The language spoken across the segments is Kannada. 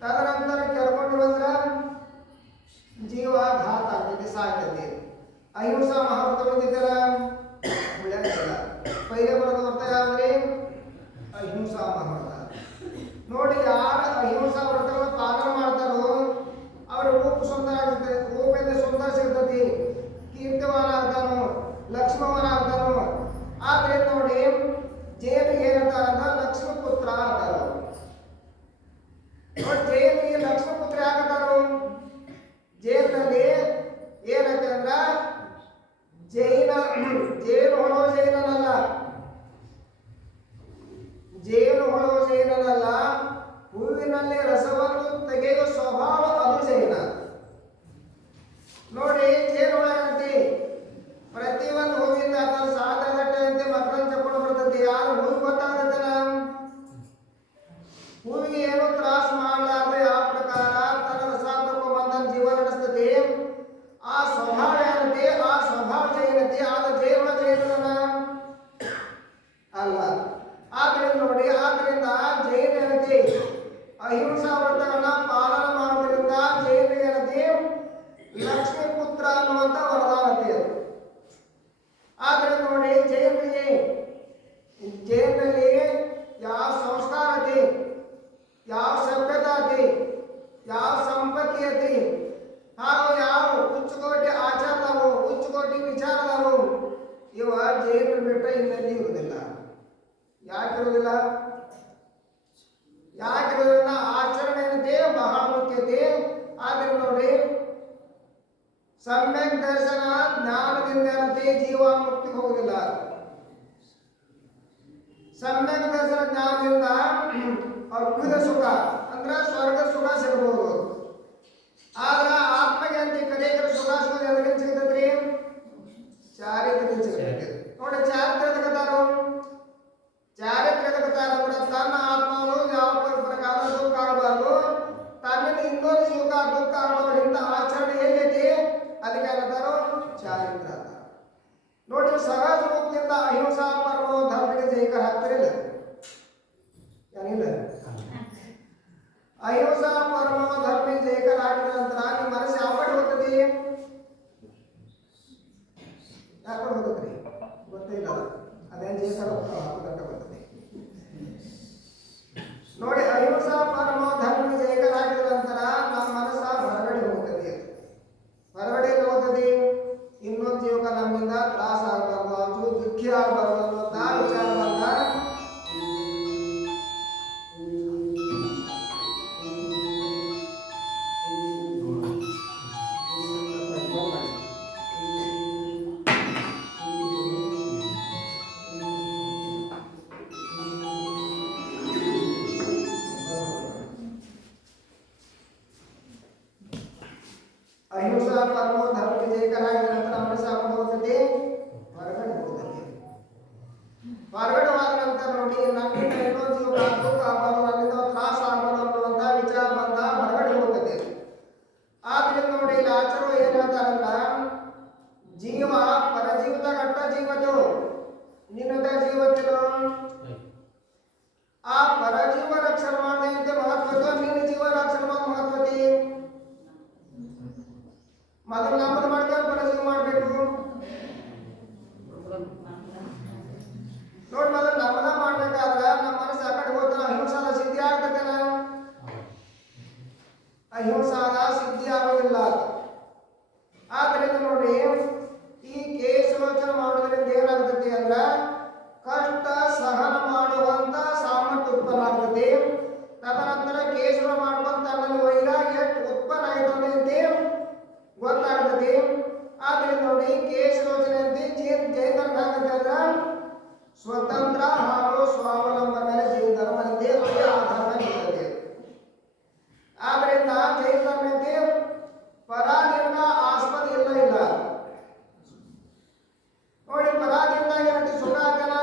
ತದನಂತರ ಕೆರ್ಕೊಂಡು ಬಂದ್ರೆ ಜೀವ ಘಾತ ಆಗ್ತೈತಿ, ಸಾಯ್ತೈತಿ. ಅಹಿಂಸಾ ಮಹಾವ್ರತ ಬಂದಿದ್ದಲ್ಲ ಉಳಿಯಂಗಿಲ್ಲ. ಪೈಲೆ ಬರೋದು ವ್ರತ ಯಾವ್ದ್ರಿ? ಅಹಿಂಸಾ ಮಹಾವ್ರತ. ನೋಡಿ, ಯಾರು ಅಹಿಂಸಾ ವ್ರತವನ್ನು ಪಾಲನೆ ಮಾಡ್ತಾರೋ ಅವ್ರ ರೂಪ ಸುಂದರ ಆಗ್ತದೆ, ರೂಪದಿಂದ ಸುಂದರ ಸಿಗ್ತತಿ, ಕೀರ್ತಿವಾನ ಆಗ್ತಾನೋ, ಲಕ್ಷ್ಮವನ ಆಗ್ತಾನೋ. ಆದ್ರೆ ನೋಡಿ, ಜೇನಿಗೆ ಏನಂತಾರಂತ ಲಕ್ಷ್ಮೀ ಪುತ್ರ ಅಂತಾರ. ನೋಡಿ, ಜೇನಿಗೆ ಲಕ್ಷ್ಮೀ ಪುತ್ರ ಯಾಕಂತಾರು? ಜೇನಲ್ಲಿ ಏನಂತ ಅಂದ್ರ ಜೇನು ಹೊಳೋ ಜೈನಲ್ಲ, ಜೇನು ಹೊಳೋ ಜೈನಲ್ಲ, ಹೂವಿನಲ್ಲಿ ರಸವನ್ನು ತೆಗೆಯುವ ಸ್ವಭಾವ ಅದು ಜೈನ. ನೋಡಿ, ಜೇನು ಹುಳ ಏನಂತೆ? ಪ್ರತಿಯೊಂದು ಹೂವಿಂದ ಅದರ ಸಾಧಾರಣತೆ ಮಕ್ಕಳನ್ನ ಚಕೊಂಡು ಬರ್ತೈತಿ. ಯಾರು ಹೂವಿಗೆ ಗೊತ್ತಾಗ್ತೈತಲ್ಲ, ಹೂವಿಗೆ ಏನೋ ತ್ರಾಸ ಮಾಡಲಾರ್ದೆ ಆ ಪ್ರಕಾರ ತನ್ನ ರಸ ತಗೊಂಬಂದ ಜೀವ ನಡೆಸ್ತದೆ. ಆ ಸ್ವಭಾವ ಏನಂತೆ? ಆ ಸ್ವಭಾವ ಜೈನತೆ. ಆದ ಜೈನ ಜೈನನ ಅಲ್ಲ. ಆದ್ರಿಂದ ನೋಡಿ, ಆದ್ರಿಂದ ಜೈನ ಏನತೆ? ಅಹಿಂಸಾ ವ್ರತಗಳನ್ನ ಪಾಲನೆ ಮಾಡೋದ್ರಿಂದ ಜೈನ ಏನತೆ? ಲಕ್ಷ್ಮೀ ಪುತ್ರ ಅನ್ನುವಂಥ ವರದಾನತೆ. ಆದ್ರಿಂದ ನೋಡಿ, ಜೈನಲ್ಲಿ ಯಾವ ಸಂಸ್ಕಾರ ಐತಿ, ಯಾವ ಸಭ್ಯತೆ ಐತಿ, ಯಾವ ಸಂಪತ್ತಿ ಐತಿ, ಹಾಗೂ ಯಾವ ಉಚ್ಚಕೋಟಿ ಆಚಾರದವು, ಉಚ್ಚಕೋಟಿ ವಿಚಾರದವು, ಇವ ಜೈನ ಬಿಟ್ಟ ಇನ್ನೆಲ್ಲಿ ಇರುವುದಿಲ್ಲ. ಯಾಕಿರುವುದಿಲ್ಲ? ಯಾಕಿರೋದ್ರಿಂದ ಆಚರಣೆ ಏನೈತೆ? ಬಹಳ ಮುಖ್ಯತೆ. ಆದ್ರೆ ನೋಡಿ, ಸಮ್ಯಕ್ ದರ್ಶನ ಜ್ಞಾನದಿಂದ ಏನಂತೆ? ಜೀವ ಮುಕ್ತಿಗೆ ಹೋಗುದಿಲ್ಲ. ಸಮ್ಯಕ್ ದರ್ಶನ ಜ್ಞಾನದಿಂದ ಅದ್ಭುತ ಸುಖ ಅಂದ್ರ ಸ್ವರ್ಗ ಸುಖ ಸಿಗಬಹುದು. ಆದ್ರ ಆತ್ಮಗೆ ಅಂತ ಕಡೆಗರ ಸುಖ ಸಿಗೋದು ಎದರಿಂದ ಸಿಗ್ತೈತ್ರಿ? ಚಾರಿತ್ರ್ಯದಿಂದ ಸಿಗ್ತೈತಿ. ನೋಡಿ, ಚಾರಿತ್ರ್ಯದಕತಾರು ಅಂದ್ರೆ ತನ್ನ ಆತ್ಮವು ಯಾವ ಪ್ರಕಾರ ದುಃಖ ಆಗಬಾರ್ದು, ತನ್ನಿಂದ ಇನ್ನೊಂದು ಸುಖ ದುಃಖ ಆಗಬಾರ್ದು. ಇಂಥ ಆಚರಣೆ ಎಲ್ಲೈತಿ ಅದಕ್ಕೆ ಏನಂತಾರೋ? ಚಾರಿತ್ರ್ಯ ಅಂತ. ನೋಡಿ, ಸಹಜ ರೂಪದಿಂದ ಅಹಿಂಸಾ ಪರಮೋ ಧರ್ಮಕ್ಕೆ ಜೈಕರ ಹಾಕ್ತಿರಿಲ್ಲ? ಏನಿಲ್ಲ. ಅಹಿಂಸಾ ಪರಮೋ ಧರ್ಮಕ್ಕೆ ಜೈಕರ ಹಾಕಿದ ನಂತರ ನಿಮ್ಮ ಮನಸ್ಸು ಯಾವ ಕಡೆ ಹೋಗ್ತದೆ? ಯಾವ ಕಡೆ ಹೋಗ್ತದ್ರಿ? ಗೊತ್ತೇ ಇಲ್ಲ. ಅದೇನು ಜೈಕರ ಹಾಕೋದಂತ ಬರ್ತದೆ. ನೋಡಿ, ಅಹಿಂಸಾ ಪರಮೋ ಧರ್ಮಕ್ಕೆ ಜೈಕರ ಹಾಕಿದ ನಂತರ ನಮ್ಮ ಮನಸ್ಸ ಹೊರಗಡೆ ಹೋಗ್ತದೆ. ಹೊರಗಡೆ ಹೋಗ್ತದೆ, ಇನ್ನೊಂದು ಜೀವಕ ನಮ್ಮಿಂದ ತ್ರಾಸ ಆಗಬಾರ್ದು, ದುಃಖಿ ಆಗಬಾರ್ದು ಅನ್ನುವಂಥ ವಿಚಾರ ಬಂದ ಅಹಿಂಸಾ ಪರಮೋ ಧರ್ಮಕ್ಕೆ ಜಯಕರಾಗಿದ ನಂತರ ಮನಸ್ಸು ಹಾಕೊಂಡು ಹೋಗ್ತದೆ, ಹೊರಗಡೆ ಹೋಗ್ತದೆ. ಹೊರಗಡೆ ಹೋದ ನಂತರ ನೋಡಿ, ನನ್ನಿಂದ ಇನ್ನೊಂದು ಜೀವ ದುಃಖ ಆಗಬಾರ್ದು, ನನ್ನಿಂದ ತ್ರಾಸ ಆಗಬಾರ್ದು ಅನ್ನುವಂಥ ವಿಚಾರ ಬಂದ ಹೊರಗಡೆ ಹೋಗ್ತದೆ. ಆದ್ರಿಂದ ನೋಡಿ, ಇಲ್ಲಿ ಆಚಾರ್ಯರು ಏನ್ ಹೇಳ್ತಾರಂದ್ರ, ಜೀವ ಪರಜೀವಿತ ಘಟ್ಟ ಜೀವತು ನಿನ್ನದ ಜೀವತಿರು. ಆ ಪರಜೀವ ರಕ್ಷಣೆ ಮಾಡದಂತೆ ಮಹತ್ವದ, ನಿನ್ನ ಜೀವ ರಕ್ಷಣೆ ಮಾಡೋದು ಮಹತ್ವತಿ. ಮೊದಲು ನಮ್ಮದು ಮಾಡ್ಕೊಂಡು ಪರಜೀವ ಮಾಡಬೇಕು. ನೋಡಿ, ಮೊದಲು ನಮ್ಮದ ಮಾಡ್ಬೇಕಾದ್ರೆ ನಮ್ಮ ಮನಸ್ಸು ಆ ಕಡೆ ಹೋಗ್ತಾನ, ಅಹಿಂಸಾದ ಸಿದ್ಧಿ ಆಗ್ತದಲ್ಲ? ಅಹಿಂಸಾದ ಸಿದ್ಧಿ ಆಗೋದಿಲ್ಲ. ಆದ್ರಿಂದ ನೋಡಿ, ಈ ಕೇಶಲೋಚನೆ ಮಾಡೋದ್ರಿಂದ ಏನಾಗ್ತದೆ ಅಂದ್ರೆ ಕಷ್ಟ ಸಹನ ಮಾಡುವಂತ ಸಾಮರ್ಥ್ಯ ಉತ್ಪನ್ನ ಆಗ್ತದೆ. ತದನಂತರ ಕೇಶವ ಮಾಡುವಂತ ನನ್ನಲ್ಲಿ ವೈರಾಗ್ಯ ಉತ್ಪನ್ನ ಆಯ್ತದೆ ಅಂತ ಗೊತ್ತಾಗ್ತದೆ. ಆದ್ರಿಂದ ನೋಡಿ, ಕೇಶಲೋಚನೆ ಅಂತ ಜೈತರ್ಗ ಆಗ್ತದೆ ಅಂದ್ರೆ ಸ್ವತಂತ್ರ ಹಾಗೂ ಸ್ವಾವಲಂಬನೆ ಜೈನ ಧರ್ಮ ಅಂತೆ ಅದೇ ಆಧಾರ ಇರ್ತದೆ. ಆದ್ರಿಂದ ಜೈನ ಧರ್ಮ ಅಂತೆ ಪರಾಧೀನ ಆಸ್ಪದ ಇಲ್ಲ. ನೋಡಿ, ಪರಾಧೀನದಾಗ ಏನಂತೆ ಸುಖ ಆಗ್ತಾನ,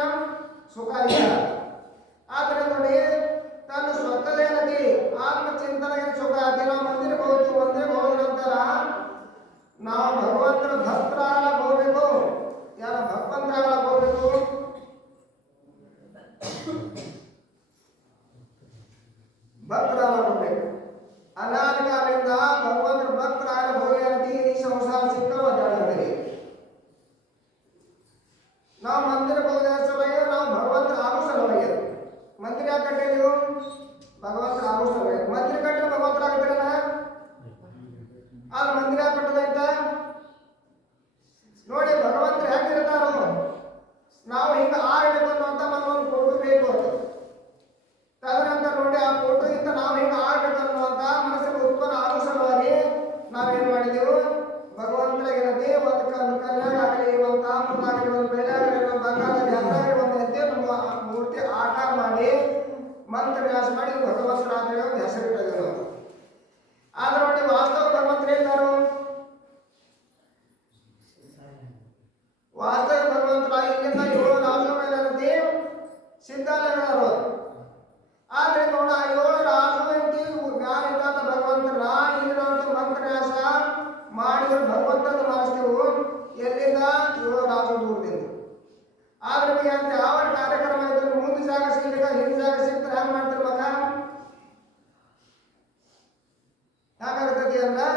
ಸುಖ ಇಲ್ಲ. ಆದ್ರೆ ನೋಡಿ, ತನ್ನ ಸ್ವತಃ ಏನಂತೆ ಆತ್ಮಚಿಂತನೆ ಸುಖ ಆಗ್ತಿ. ನಾವು ಮಂದಿರಕ್ಕೆ ಹೋಗ್ತೀವಿ, ಮಂದಿರಕ್ಕೆ ಹೋದ ನಂತರ ನಾವು ಭಗವಂತನ ಭಕ್ತರಾಗಲಕ್ಕೆ ಹೋಗ್ಬೇಕು. ಯಾರ ಭಗವಂತರಾಗಲಕ್ಕೆ ಹೋಗ್ಬೇಕು? ಭಕ್ತರಾಗಲಕ್ಕೆ ಹೋಗ್ಬೇಕು. ಮಾನಸಿಕ ಒದ್ದಾಡ್ತೀವಿ. ನಾವು ಮಂದಿರ ಹೋದ ಸಲುವಾಗಿ ನಾವು ಭಗವಂತ ಆಗೋ ಸಲುವಾಗಿ ಮಂದಿರ ಯಾಕೆ ಕಟ್ಟಿದೀವಿ? ಭಗವಂತ ಆಗೋ ಸಲುವಾಗಿ. ಮಂದಿರ ಕಟ್ಟರೆ ಭಗವಂತ ಆಗ್ತಾರಲ್ಲ, ಅದು ಮಂದಿರ ಯಾಕೆ ಕಟ್ಟೋದಾಯ್ತ ನೋಡಿ. ಭಗವಂತರು ಹೆಂಗಿರ್ತಾರೋ ನಾವು ಹಿಂಗೆ ಆಗಬೇಕು ಅನ್ನುವಂಥ ನಮ್ಮೊಂದು ಫೋಟೋ ಬೇಕು ಅಂತ. ತದನಂತರ ನೋಡಿ ಆ ಫೋಟೋ ಇಂದ ನಾವು ಹಿಂಗೆ ಆಗಬೇಕು ಅನ್ನುವಂಥ ಮನಸ್ಸಿಗೆ ಉತ್ಪನ್ನ ಆಗೋ ಸಲುವಾಗಿ ನಾವೇನು ಮಾಡಿದೆವು? ಭಗವಂತರಾಗಿರದೆ ಒಂದು ಕಲ್ಯಾಣ ಆಗಲಿ, ಒಂದು ತಾಮ್ರದ ಆಗಲಿ, ಒಂದು ಬೆಳೆ ಆಗಲಿ, ಒಂದು ಬಂಗಾರದ ಯಾವ್ದಾಗಲಿ ಒಂದು ಎದ್ದೆ ನಮ್ಮ ಮೂರ್ತಿ ಆಕಾರ ಮಾಡಿ ಮಂತ್ರ ವ್ಯಾಸ ಮಾಡಿ ಭಗವಂತರಾದ್ರೆ ಒಂದು ಹೆಸರಿಟ್ಟಿದ್ದೇವೆ. ಆದ್ರೆ ನೋಡಿ ವಾಸ್ತವ ಭಗವಂತರು ಹೇಳ್ತಾರೋ? ವಾಸ್ತವ ಭಗವಂತರ ಇಲ್ಲಿಂದ 7 ರಾಜುಗಳಂತೆ ಸಿದ್ಧಾಲಯಗಳು. ಆದ್ರೆ ನೋಡ 7 ರಾಜುವಂತಿ ಜ್ಞಾನಿಂದ ಭಗವಂತನ ಇಲ್ಲಿರುವಂತ ಮಂತ್ರವ್ಯಾಸ ಮಾಡಿದ್ರು. ಭಗವಂತನ ಮಾಡಿಸ್ತೇವು ಎಲ್ಲಿಂದ? 7 ರಾಜು ದೂರದಿಂದ. ಆದ್ರೆ ನಿಮಗೆ ಅಂತ ಯಾವ ಕಾರ್ಯಕ್ರಮ ಇದ್ರೆ ಮುಂದೆ ಜಾಗ ಸಿಗ್ಲಿಲ್ಲ, ಹಿಂದೆ ಜಾಗ ಸಿಗ್ತಾರೆ ಹೆಂಗ್ ಮಾಡ್ತಿರ್ಬೇಕ? ಹೇಗಾಗ್ತದೆ ಅಂದ್ರೆ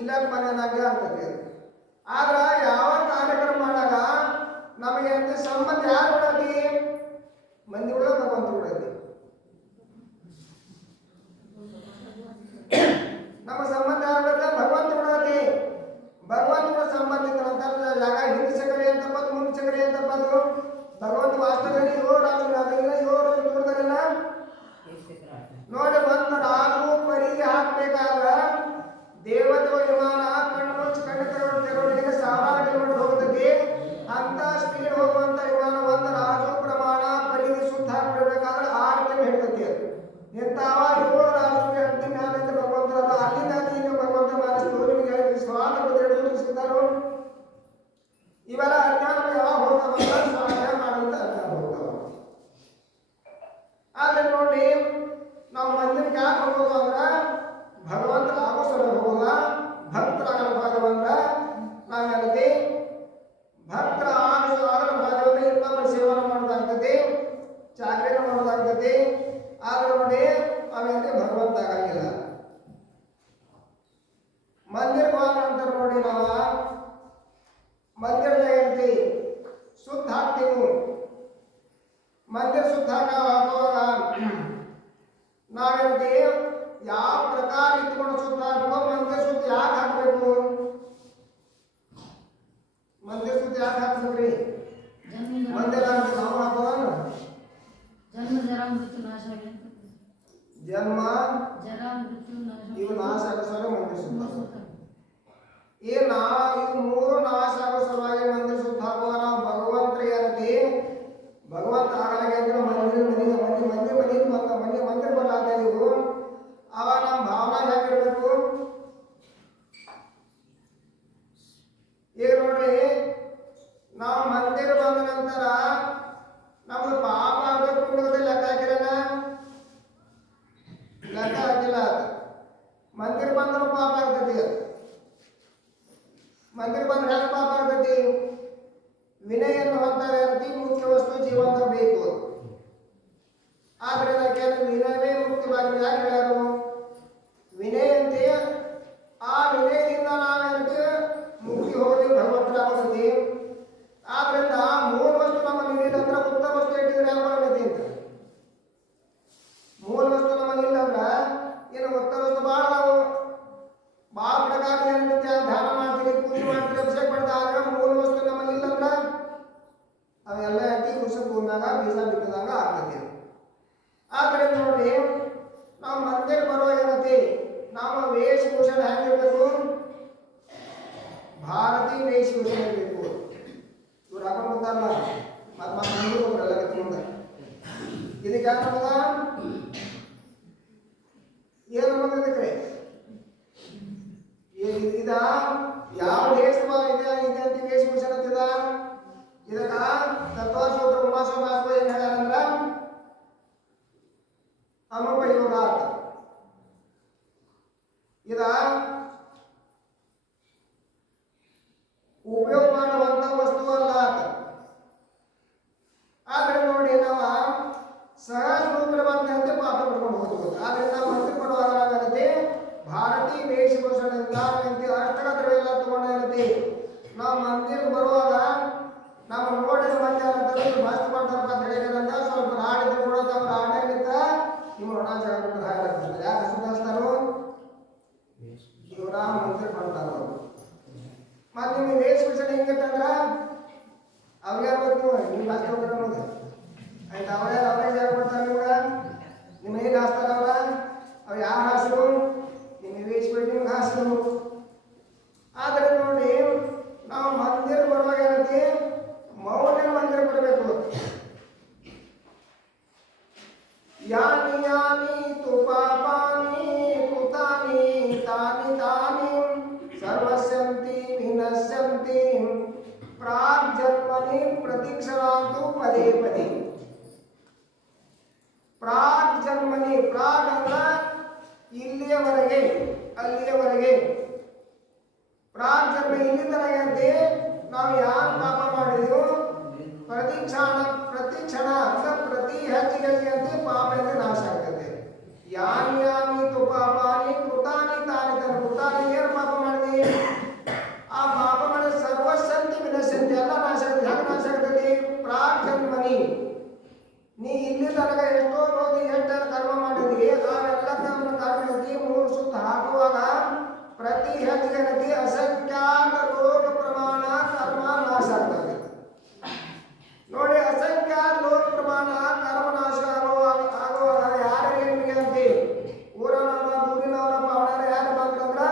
ಇಲ್ಲದ ಮನೆಯಾಗೆ ಆಗ್ತದೆ. ಆದ್ರೆ ಯಾವ ಕಾರ್ಯಕ್ರಮ ಮಾಡಾಗ ನಮಗೆ ಅಂತ ಸಂಬಂಧ ಯಾರು ಬಿಡತಿ? ಮಂದಿ ಬಿಡೋ ಭಗವಂತ ಬಿಡತಿ. ನಮ್ಮ ಸಂಬಂಧ ಯಾರು ಬಿಡುತ್ತೆ? ಭಗವಂತ ಬಿಡತಿ. ಭಗವಂತನ ಸಂಬಂಧ ಇದ್ದಂತ ಜಾಗ ಹಿಂದೆ ಚಕ್ರಿ ಅಂತ ಬಂದು ಮುಂದೆ ಚಕ್ರಿ ಅಂತ ಬಂದು ಭಗವಂತ ವಾಸ್ತವದಲ್ಲಿ 7 ರಾಜು ಅದರಿಂದ 7 ರಾಜು ದೂರದಲ್ಲ ನೋಡಿ. ಒಂದು ರಾಜು ಪರಿಗೆ ಹಾಕ್ಬೇಕಾದ್ರೆ ದೇವತೆಗಳ ವಿಮಾನ ಕಣ್ಣು ಮುಚ್ಚಿ ಕಣ್ಣು ತೆರವಣಿಗೆ 1000 ಕಿಲೋಮೀಟರ್ ಹೋಗ್ತದೆ. ಅಂತ ಸ್ಪೀಡ್ ಹೋಗುವಂತ ವಿಮಾನ ಒಂದು ರಾಜು ಪ್ರಮಾಣ ಪರಿಗೆ ಸುತ್ತ ಹಾಕ್ಬಿಡ್ಬೇಕಾದ್ರೆ 6 ತಿಂಗಳು ಹಿಡ್ತೈತಿ. ಇಂಥವ 7 ರಾಜುಗೆ ಅಂತಿಮ ಮ್ಯಾಲಿಂದ ಭಗವಂತರಲ್ಲ ಅಲ್ಲಿಂದ ನೀವು ಭಗವಂತ ಮಾಡಿಸ್ತು ನಿಮಗೆ ಸ್ವಾದ ಸಿಗ್ತಾರೋ? ಇವೆಲ್ಲ ಅಜ್ಞಾನ ಯಾವಾಗ ಹೋಗ್ತಾವಲ್ಲ ಸ್ವಾಧ್ಯಾಯ ಮಾಡುವಂತ ಅಜ್ಞಾನ ಹೋಗ್ತಾವ. ಆದ್ರೆ ನೋಡಿ ನಾವು ಮಂದಿರಕ್ಕೆ ಯಾಕೆ ಹೋಗೋದು ಅಂದ್ರೆ ಭಗವಂತ ಆಗೋ ಸಲ ಹೋಗೋದ, ಭಕ್ತರಾಗಲು ಭಾಗವಂದ್ರ ನಾವೆಲ್ಲದೆ ಭಕ್ತರ ಆಗಲು ಭಾಗವಂತ ಇನ್ನೊಬ್ಬರ ಸೇವನೆ ಮಾಡೋದಾಗ್ತದೆ, ಚಾಕರಿನ ಮಾಡೋದಾಗ್ತದೆ. ಆದ್ರೆ ನೋಡಿ ಅವೆಂತೆ ಭಗವಂತ ಆಗಂಗಿಲ್ಲ. ಮಂದಿರಕ್ಕೆ ಹೋದ ನಂತರ ನೋಡಿ ನಾವು ಮಂದಿರದಾಗಂತೆ ಸುತ್ತ ಹಾಕ್ತೀವಿ. ಮಂದಿರ ಸುತ್ತ ಹಾಕುವಾಗ ನಾವೇನಂತೆ ಯಾವ ಪ್ರಕಾರ ಇಟ್ಕೊಂಡು ಸುತ್ತ ಹಾಕಬೇಕು? ಮಂದಿರ ಸುತ್ತ ಯಾಕೆ ಹಾಕಬೇಕು? ಮಂದಿರ ಸುತ್ತ ಯಾಕೆ ಹಾಕ್ಬೇಕ್ರಿ? ಮಂದಿರ ನಾವು ಹಾಕೋದ ಜನ್ಮ ಇವು ನಾಶ ಆಗೋ ಸಲ ಮಂದಿರ ಸುತ್ತ ಇದು 3 ನಾಶ ಆಗೋ ಸಲುವಾಗಿ ಮಂದಿರ ಸುತ್ತ ಹಾಕುವ. ನಾವು ಭಗವಂತರ ಏನತಿ ಭಗವಂತ ಆಗಲಾಗೆ ಅಂದ್ರೆ ಮಂದಿರ ಮಂದಿರ ಬರಲಾಗ್ತಾ ಇದೀವು. ಅವಾಗ ನಮ್ಮ ಭಾವನಾ ಹೇಗಿರ್ಬೇಕು? ಈಗ ನೋಡ್ರಿ ನಾವು ಮಂದಿರ ಬಂದ ನಂತರ ನಮ್ದು ಪಾಪ ಆಗಬೇಕು ಅನ್ನೋದೇ ಲೆಕ್ಕ ಹಾಕಿರಲ್ಲ, ಲೆಕ್ಕ ಹಾಕಿಲ್ಲ. ಮಂದಿರ ಬಂದ್ರೆ ಪಾಪ ಆಗ್ತೈತಿ. ಮಂದಿರ ಬಂದ್ರೆ ಹೆಂಗೆ ಪಾಪ ಆಗ್ತೈತಿ? ವಿನಯನ್ನು ಹೊಂತಾರೆ ಅಂತಿ ಮುಖ್ಯ ವಸ್ತು ಜೀವಂತ ಬೇಕು. ಆದ್ರೆ ವಿನಯವೇ ಮುಖ್ಯವಾಗಿ ಯಾಕೆ ಹೇಳ್ಯಾರು? ವಿನಯ ಅಂತೆ ಆ ವಿನಯದಿಂದ ನಾವೇನಂತೆ ಮುಕ್ತಿ ಹೋಗಿ ಭಗವಂತರಾಗತಿ. ಆದ್ರಿಂದ 3 ವಸ್ತು ನಮ್ಮಲ್ಲಿ ಇಲ್ಲ ಅಂದ್ರೆ ಉತ್ತಮ ವಸ್ತು ಇಟ್ಟಿದ್ರೆ ಯಾವ ಮಾಡಬೇಕು ಅಂತ 3 ವಸ್ತು ನಮ್ಮಲ್ಲಿ ಇಲ್ಲ ಅಂದ್ರೆ ಏನು ಉತ್ತಮ ವಸ್ತು ಭಾಳ ಪ್ರಕಾರ ಏನಂತೆ ಧ್ಯಾನ ಮಾಡ್ತೀರಿ, ಪೂಜೆ ಮಾಡ್ತೀರಿ, ಅಭಿಷೇಕ ಮಾಡ್ತಾ. ಆದ್ರೆ 3 ವಸ್ತು ನಮ್ಮಲ್ಲಿ ಇಲ್ಲ ಅಂದ್ರೆ ಅವೆಲ್ಲ ಐತಿ ಕೃಷಿ ಭೂಮಿಯಾಗ ಬೀಜ ಬಿತ್ತದಂಗ ಆಗ್ತದೆ. ಆದ್ದರಿಂದ ನೋಡಿ ನಾವು ಮಂದಿರ ಬರೋ ಏನತಿ ನಮ್ಮ ವೇಷಭೂಷಣ ಹೆಂಗಿರ್ಬೇಕು? ಭಾರತೀಯ ವೇಷಭೂಷಣ ಇರಬೇಕು. ಇವ್ರು ಹಾಕೊಂಡು ಬಂದಾರಲ್ಲ ಮತ್ತೆ ಮುಂದೆ ಹೋಗ್ರಲ್ಲ ಮುಂದೆ ಇದಕ್ಕೆ ಯಾಕೆ ನಮಗ ಏನು ಬಂದಿದ್ದಕ್ರಿ? ಇದ ಯಾವ ದೇಶ ಇದೆ ಅಂತ ವೇಷಭೂಷಣ ಅಂತಿದ? ಇದಕ್ಕ ತತ್ವಸೂತ್ರ ಉಮಾಸೋಮಾಸ ಏನ್ ಹೇಳ್ಯಾರಂದ್ರ ಅನುಪಯೋಗ ಅಂತ. ಇದ ಉಪಯೋಗ ಮಾಡುವಂತ ವಸ್ತು ಅಲ್ಲ ಅಂತ. ಆದ್ರೆ ನೋಡಿ ನಾವು ಸಹಜ ರೂಪದಲ್ಲಿ ಪಾಪ ಪಡ್ಕೊಂಡು ಹೋಗ್ಬೋದು. ಆದ್ರಿಂದ ಮಂತ್ರಿ ಕೊಡುವಾಗ ಭಾರತ ಜಾತಿ ವೇಷಭೂಷಣ ವಿಧಾನವಂತೆ ಅಷ್ಟಗತ್ರವೆಲ್ಲ ತಗೊಂಡಿರುತ್ತೆ. ನಾವು ಮಂದಿರಕ್ಕೆ ಬರುವಾಗ ನಮ್ಮ ನೋಡಿದ ಮಂದಿ ಅಂತ ಮಸ್ತ್ ಮಾಡ್ತಾರಪ್ಪ ಅಂತ ಹೇಳಿದ್ರಂತ ಸ್ವಲ್ಪ ರಾಡಿದ್ರೆ ಕೂಡ ಅವ್ರು ಆಡಲಿಕ್ಕ ನಿಮ್ಮ ಋಣಾಚಾರ ಹಾಕಿರ್ತಾರೆ. ಯಾಕೆ ಸುಧಾರಿಸ್ತಾರೋ ಇವರ ಮಂದಿರ ಮಾಡ್ತಾರ. ಮತ್ತೆ ನಿಮ್ಗೆ ವೇಷಭೂಷಣ ಹೆಂಗಿತ್ತಂದ್ರ ಅವ್ಯಾರು ನೀವು ಜಾಸ್ತಿ ಹೋಗ್ತಾರೆ ಅನ್ನೋದು ಆಯ್ತು. ಅವ್ರೇ ಜಾಗ ಕೊಡ್ತಾರೆ ನಿಮ್ಗೆ, ನಿಮ್ಮ ಏನು ಹಾಸ್ತಾರ ಅವ್ರು ಯಾರು ಹಾಸರು ನಿಮಗೆ ವೇಷಭೂಷಣ ನಿಮ್ಗೆ ಹಾಸರು. ಆದರೆ ನೋಡಿ ನಾವು ಮಂದಿರ ಬರುವಾಗ ಏನಂತೆ ಮೌನ ಮಂದಿರ ಬರಬೇಕು. ಯಾನಿ ಯಾನಿ ತು ಪಾಪಾನಿ ಕೃತಾನಿ ತಾನಿ ತಾನಿ ಸರ್ವಸ್ಯಂತಿ ವಿನಶ್ಯಂತಿ ಪ್ರಾಗ್ಜನ್ಮನಿ ಪ್ರತಿಕ್ಷಣಾಂತು ಪದೇ ಪದೇ. ಪ್ರಾಗ್ಜನ್ಮನಿ, ಪ್ರಾಗ್ ಅಂದ್ರ ಇಲ್ಲಿಯವರೆಗೆ ಅಲ್ಲಿಯವರೆಗೆ, ಪ್ರಾಗ್ಜನ್ಮ ಇಲ್ಲಿ ತನಕ ಅಂತೆ ನಾವು ಯಾರು ಪಾಪ ಮಾಡಿದೆವು ಪ್ರತಿಕ್ಷಣ ಅಂತ ಪ್ರತಿ ಹೆಜ್ಜೆಗೆ ಅಂತೆ ಪಾಪ ಅಂತ ನಾಶ ಆಗ್ತದೆ. ಯಾನಿ ಯಾನಿ ತು ಪಾಪಾನಿ ಕೃತಾನಿ ತಾನಿ ತಾನಿ. ಕೃತಾನಿ ಏನು ಪಾಪ ಮಾಡಿದೆ ಆ ಪಾಪ ಮಾಡಿದ ಸರ್ವಸಂತಿ ವಿನಶಂತಿ ಎಲ್ಲ ನಾಶ ಆಗ್ತದೆ. ಹೆಂಗೆ ನಾಶ ಆಗ್ತದೆ? ಪ್ರಾಗ್ಜನ್ಮನಿ ನೀ ಇಲ್ಲಿ ತನಕ ಎಷ್ಟೋ ಓದಿ ಎಷ್ಟು ಕರ್ಮ ಮಾಡಿದಿ ಅವೆಲ್ಲ ಕರ್ಮ ಮೂರು ಸುತ್ತ ಹಾಕುವಾಗ ಪ್ರತಿ ಹೆಜ್ಜೆಗೆ ಅಸಂಖ್ಯಾತ ಲೋಕ ಪ್ರಮಾಣ ಕರ್ಮ ನಾಶ ಆಗ್ತದೆ. ನೋಡಿ ಅಸಂಖ್ಯಾತ ಲೋಕ ಪ್ರಮಾಣ ಕರ್ಮ ನಾಶ ಆಗುವಾಗ ಯಾರಿಗೆ ಅಂತೆ ಊರವರ ಊರಿನವರ ಅವರ ಯಾರು ಬಂದ್ರಂದ್ರ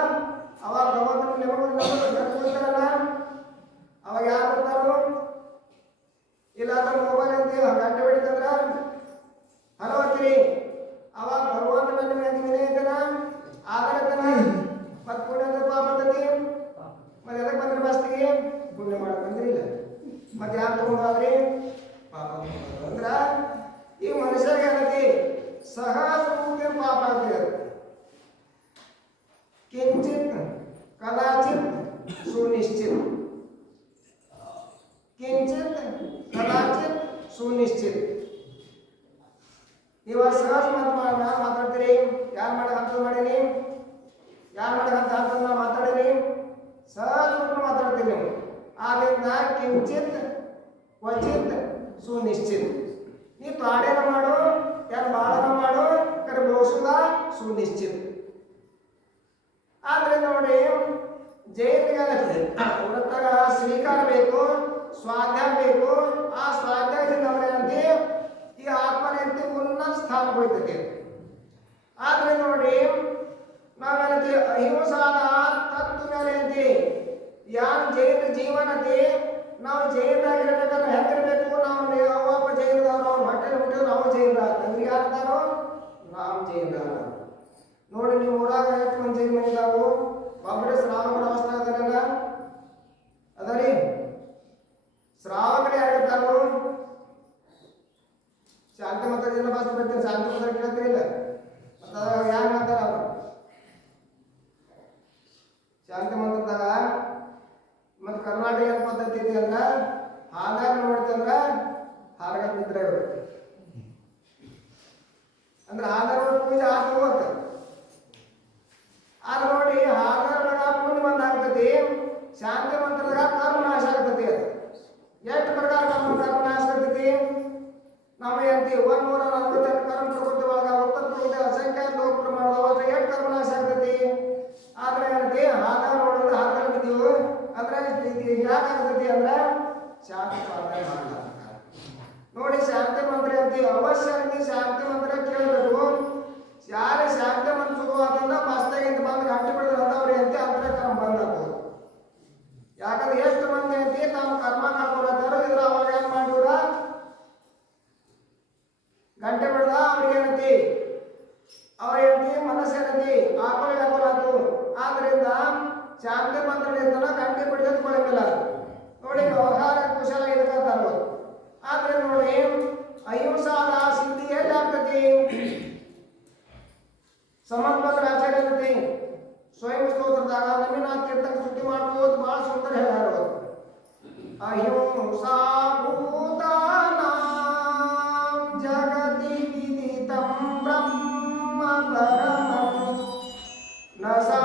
ಅವಾಗ ಭಗವಂತನ ನೆನಪಿರ್ತಾರಲ್ಲ ಅವಾಗ ಯಾರು ಬರ್ತಾರೋ ಇಲ್ಲ ಮೊಬೈಲ್ ಅಂತ ಗಂಟೆ ಬಿಡ್ತಂದ್ರ ಹಲೋ ಅಂತೀರಿ. ಅವಾಗ ಭಗವಂತನ ವಿನಯ ಇದ್ದಾನ ಆಧಾರತನ ಮತ್ತೆ ಪುಣ್ಯದ ಪಾಪ ಅಂತತಿ. ಮತ್ತೆ ಎದಕ್ಕೆ ಬಂದ್ರೆ ಬಸ್ತಿಗೆ ಪುಣ್ಯ ಮಾಡಕ್ ಬಂದ್ರಿಲ್ಲ ಮತ್ತೆ ಯಾರು ತಗೊಂಡ್ರಿ ಪಾಪ ಅಂದ್ರ ಈ ಮನುಷ್ಯರಿಗೆ ಏನತಿ ಸಹಜ ರೂಪದ ಪಾಪ ಆಗ್ತದೆ. ಕಿಂಚಿತ್ ಕದಾಚಿತ್ ಸುನಿಶ್ಚಿತ್, ಕಿಂಚಿತ್ ಕದಾಚಿತ್ ಸುನಿಶ್ಚಿತ್. ನೀವು ಸಹಜ ಮಾತಾಡ್ತೀರಿ. ಯಾರು ಮಾಡಕಂತ ಮಾಡೀನಿ, ಯಾರು ಮಾಡಕಂತ ಅಂತ ಮಾತಾಡೀನಿ, ಸಹಜ ರೂಪ ಮಾತಾಡ್ತೀರಿ ನೀವು. ಆದ್ರಿಂದ ಕಿಂಚಿತ್ ಕ್ವಚಿತ್ ಸುನಿಶ್ಚಿತ್. ನೀ ಪಾಡೇನ ಮಾಡು ಯಾರು ಬಾಳನ ಮಾಡು ಕರೆ ಬೋಸುದ ಸುನಿಶ್ಚಿತ್. ಆದ್ರೆ ನೋಡಿ ಜೈಲಿಗೆ ವ್ರತಗಳ ಸ್ವೀಕಾರ ಬೇಕು, ಸ್ವಾಧ್ಯಾಯ ಬೇಕು. ಆ ಸ್ವಾಧ್ಯಾಯದಿಂದ ಅವರೇನಂತೆ ಈ ಆತ್ಮನಂತೆ ಉನ್ನತ ಸ್ಥಾನ ಹೋಗ್ತದೆ. ಆದ್ರೆ ನೋಡಿ ನಾವೇನಂತೆ ಅಹಿಂಸಾದ ತತ್ವ ಮೇಲೆ ಅಂತೆ ಯಾನ್ ಜೈನ ಜೀವನತೆ ನಾವು ಜೈಲಾಗಿರ್ಬೇಕಾದ್ರೆ ಹೆಂಗಿರ್ಬೇಕು, ನಾವು ಅವಪ್ಪ ಜೈಲದವ್ರು ಅವ್ರ ಹೊಟ್ಟೆಲಿ ಹುಟ್ಟಿದ್ರು ನಾವು ಜೈಲದಾರ ತಂದ್ರಿ ಯಾರ್ದಾರೋ ನಾವು ಜೈಲದಾರ. ನೋಡಿ ನೀವು ಊರಾಗ ಎಷ್ಟು ಮಂದಿ ಜೈಲ್ ಮನಿದಾವು ಒಬ್ಬರೇ ಶ್ರಾವಕರ ಅವಸ್ಥೆ ಅದಾರಲ್ಲ ಅದರಿ ಶ್ರಾವಕರೇ ಆಗಿರ್ತಾರು. ಶಾಂತಿ ಮತದಿಂದ ಬಸ್ ಬರ್ತೀನಿ ಶಾಂತಿ ಮತ ಕೇಳ್ತೀರಿಲ್ಲ ಮತ್ತ ಯಾರು ಹೇಳ್ತಾರ ಅವರು ಶಾಂತಿ ಮತದಾಗ ಮತ್ತೆ ಕರ್ನಾಟಕ ಏನು ಪದ್ಧತಿ ಇದೆ ಅಂದ್ರ ಹಾಗಾಗ ನೋಡ್ತಂದ್ರ ಹಾರ್ಗ ನಿದ್ರೆ ಇರುತ್ತೆ ಅಂದ್ರೆ ಹಾಗಾರ ಪೂಜೆ ಆಗೋತ. ಆದ್ರೆ ನೋಡಿ ಹಾಗಾರದಾಗ ಪೂಜೆ ಬಂದ್ ಆಗ್ತತಿ, ಶಾಂತಿ ಮಂತ್ರದಾಗ ಕರ್ಮ ನಾಶ ಆಗ್ತತಿ. ಅದು ಎಷ್ಟು ಪ್ರಕಾರ ಕರ್ಮ ನಾಶ ಆಗ್ತತಿ? ನಾವು ಹೇಳ್ತೀವಿ 148 ಕರ್ಮ ಪ್ರಕೃತಿ ಒಳಗ ಉತ್ತರ ಪ್ರಕೃತಿ ಅಸಂಖ್ಯಾತ ಲೋಕ ಪ್ರಮಾಣದ ಎಷ್ಟು ಕರ್ಮ ನಾಶ ಆಗ್ತತಿ. ಆದ್ರೆ ಹೇಳ್ತೀವಿ ಹಾಗಾರ ನೋಡಿದ್ರೆ ಹಾಗಾರ ಬಿದ್ದೀವಿ ಅಂದ್ರೆ ಯಾಕಾಗ್ತತಿ ಅಂದ್ರೆ ಶಾಂತಿ ಸ್ವಾಧ್ಯಾಯ ಮಾಡಲ್ಲ. ನೋಡಿ ಶಾಂತಿ ಮಂತ್ರ ಅಂತೀವಿ ಅವಶ್ಯ ಶಾಂತಿ ಮಂತ್ರ ಕೇಳಬೇಕು. ಯಾರೇ ಶಾಂತಿ ಮಂತ್ರ ಶುರುವಾದ್ರಿಂದ ಮಸ್ತಾಗಿಂದ ಬಂದು ಗಂಟೆ ಬಿಡಿದ್ರೆ ಅಂತವ್ರಿ ಅಂತ ಅಂದ್ರೆ ಕರ್ಮ ಬಂದಾಗ್ಬೋದು. ಯಾಕಂದ್ರೆ ಎಷ್ಟು ಮಂದಿ ಅಂತಿ ನಾವು ಕರ್ಮ ಕಳ್ಕೊಳತ್ತಾರೋ ಇದ್ರ ಅವಾಗ ಏನ್ ಮಾಡಿವ್ರ ಗಂಟೆ ಬಿಡ್ದ ಅವ್ರಿಗೇನತಿ ಅವ್ರೇನತಿ ಮನಸ್ಸೇನತಿ ಆಕಳ ಹಾಕೋಲಾತು. ಆದ್ರಿಂದ ಶಾಂತಿ ಮಂತ್ರದಿಂದ ಗಂಟೆ ಬಿಡೋದು ಕೊಡಂಗಿಲ್ಲ. ನೋಡಿ ವ್ಯವಹಾರ ಕುಶಲ ಇರ್ತಾರ. ಆದ್ರೆ ನೋಡಿ ಅಹಿಂಸಾದ ಸಿದ್ಧಿ ಎಲ್ಲಿ ಆಗ್ತತಿ? ಸಮರ್ಪಕ ಆಚಾರ್ಯ ಇರ್ತತಿ ಸ್ವಯಂ ಸ್ತೋತ್ರದಾಗ ನಮ್ಮಿನ ತೀರ್ಥಕ್ಕೆ ಸ್ತುತಿ ಮಾಡ್ಬೋದು ಬಹಳ ಸುಂದರ ಹೇಳಾರು. ಅಹಿಂಸಾ ಭೂತಾನಾಂ ಜಗತಿ ವಿದಿತಂ ಬ್ರಹ್ಮ ಪರಮಂ ನ ಸಾ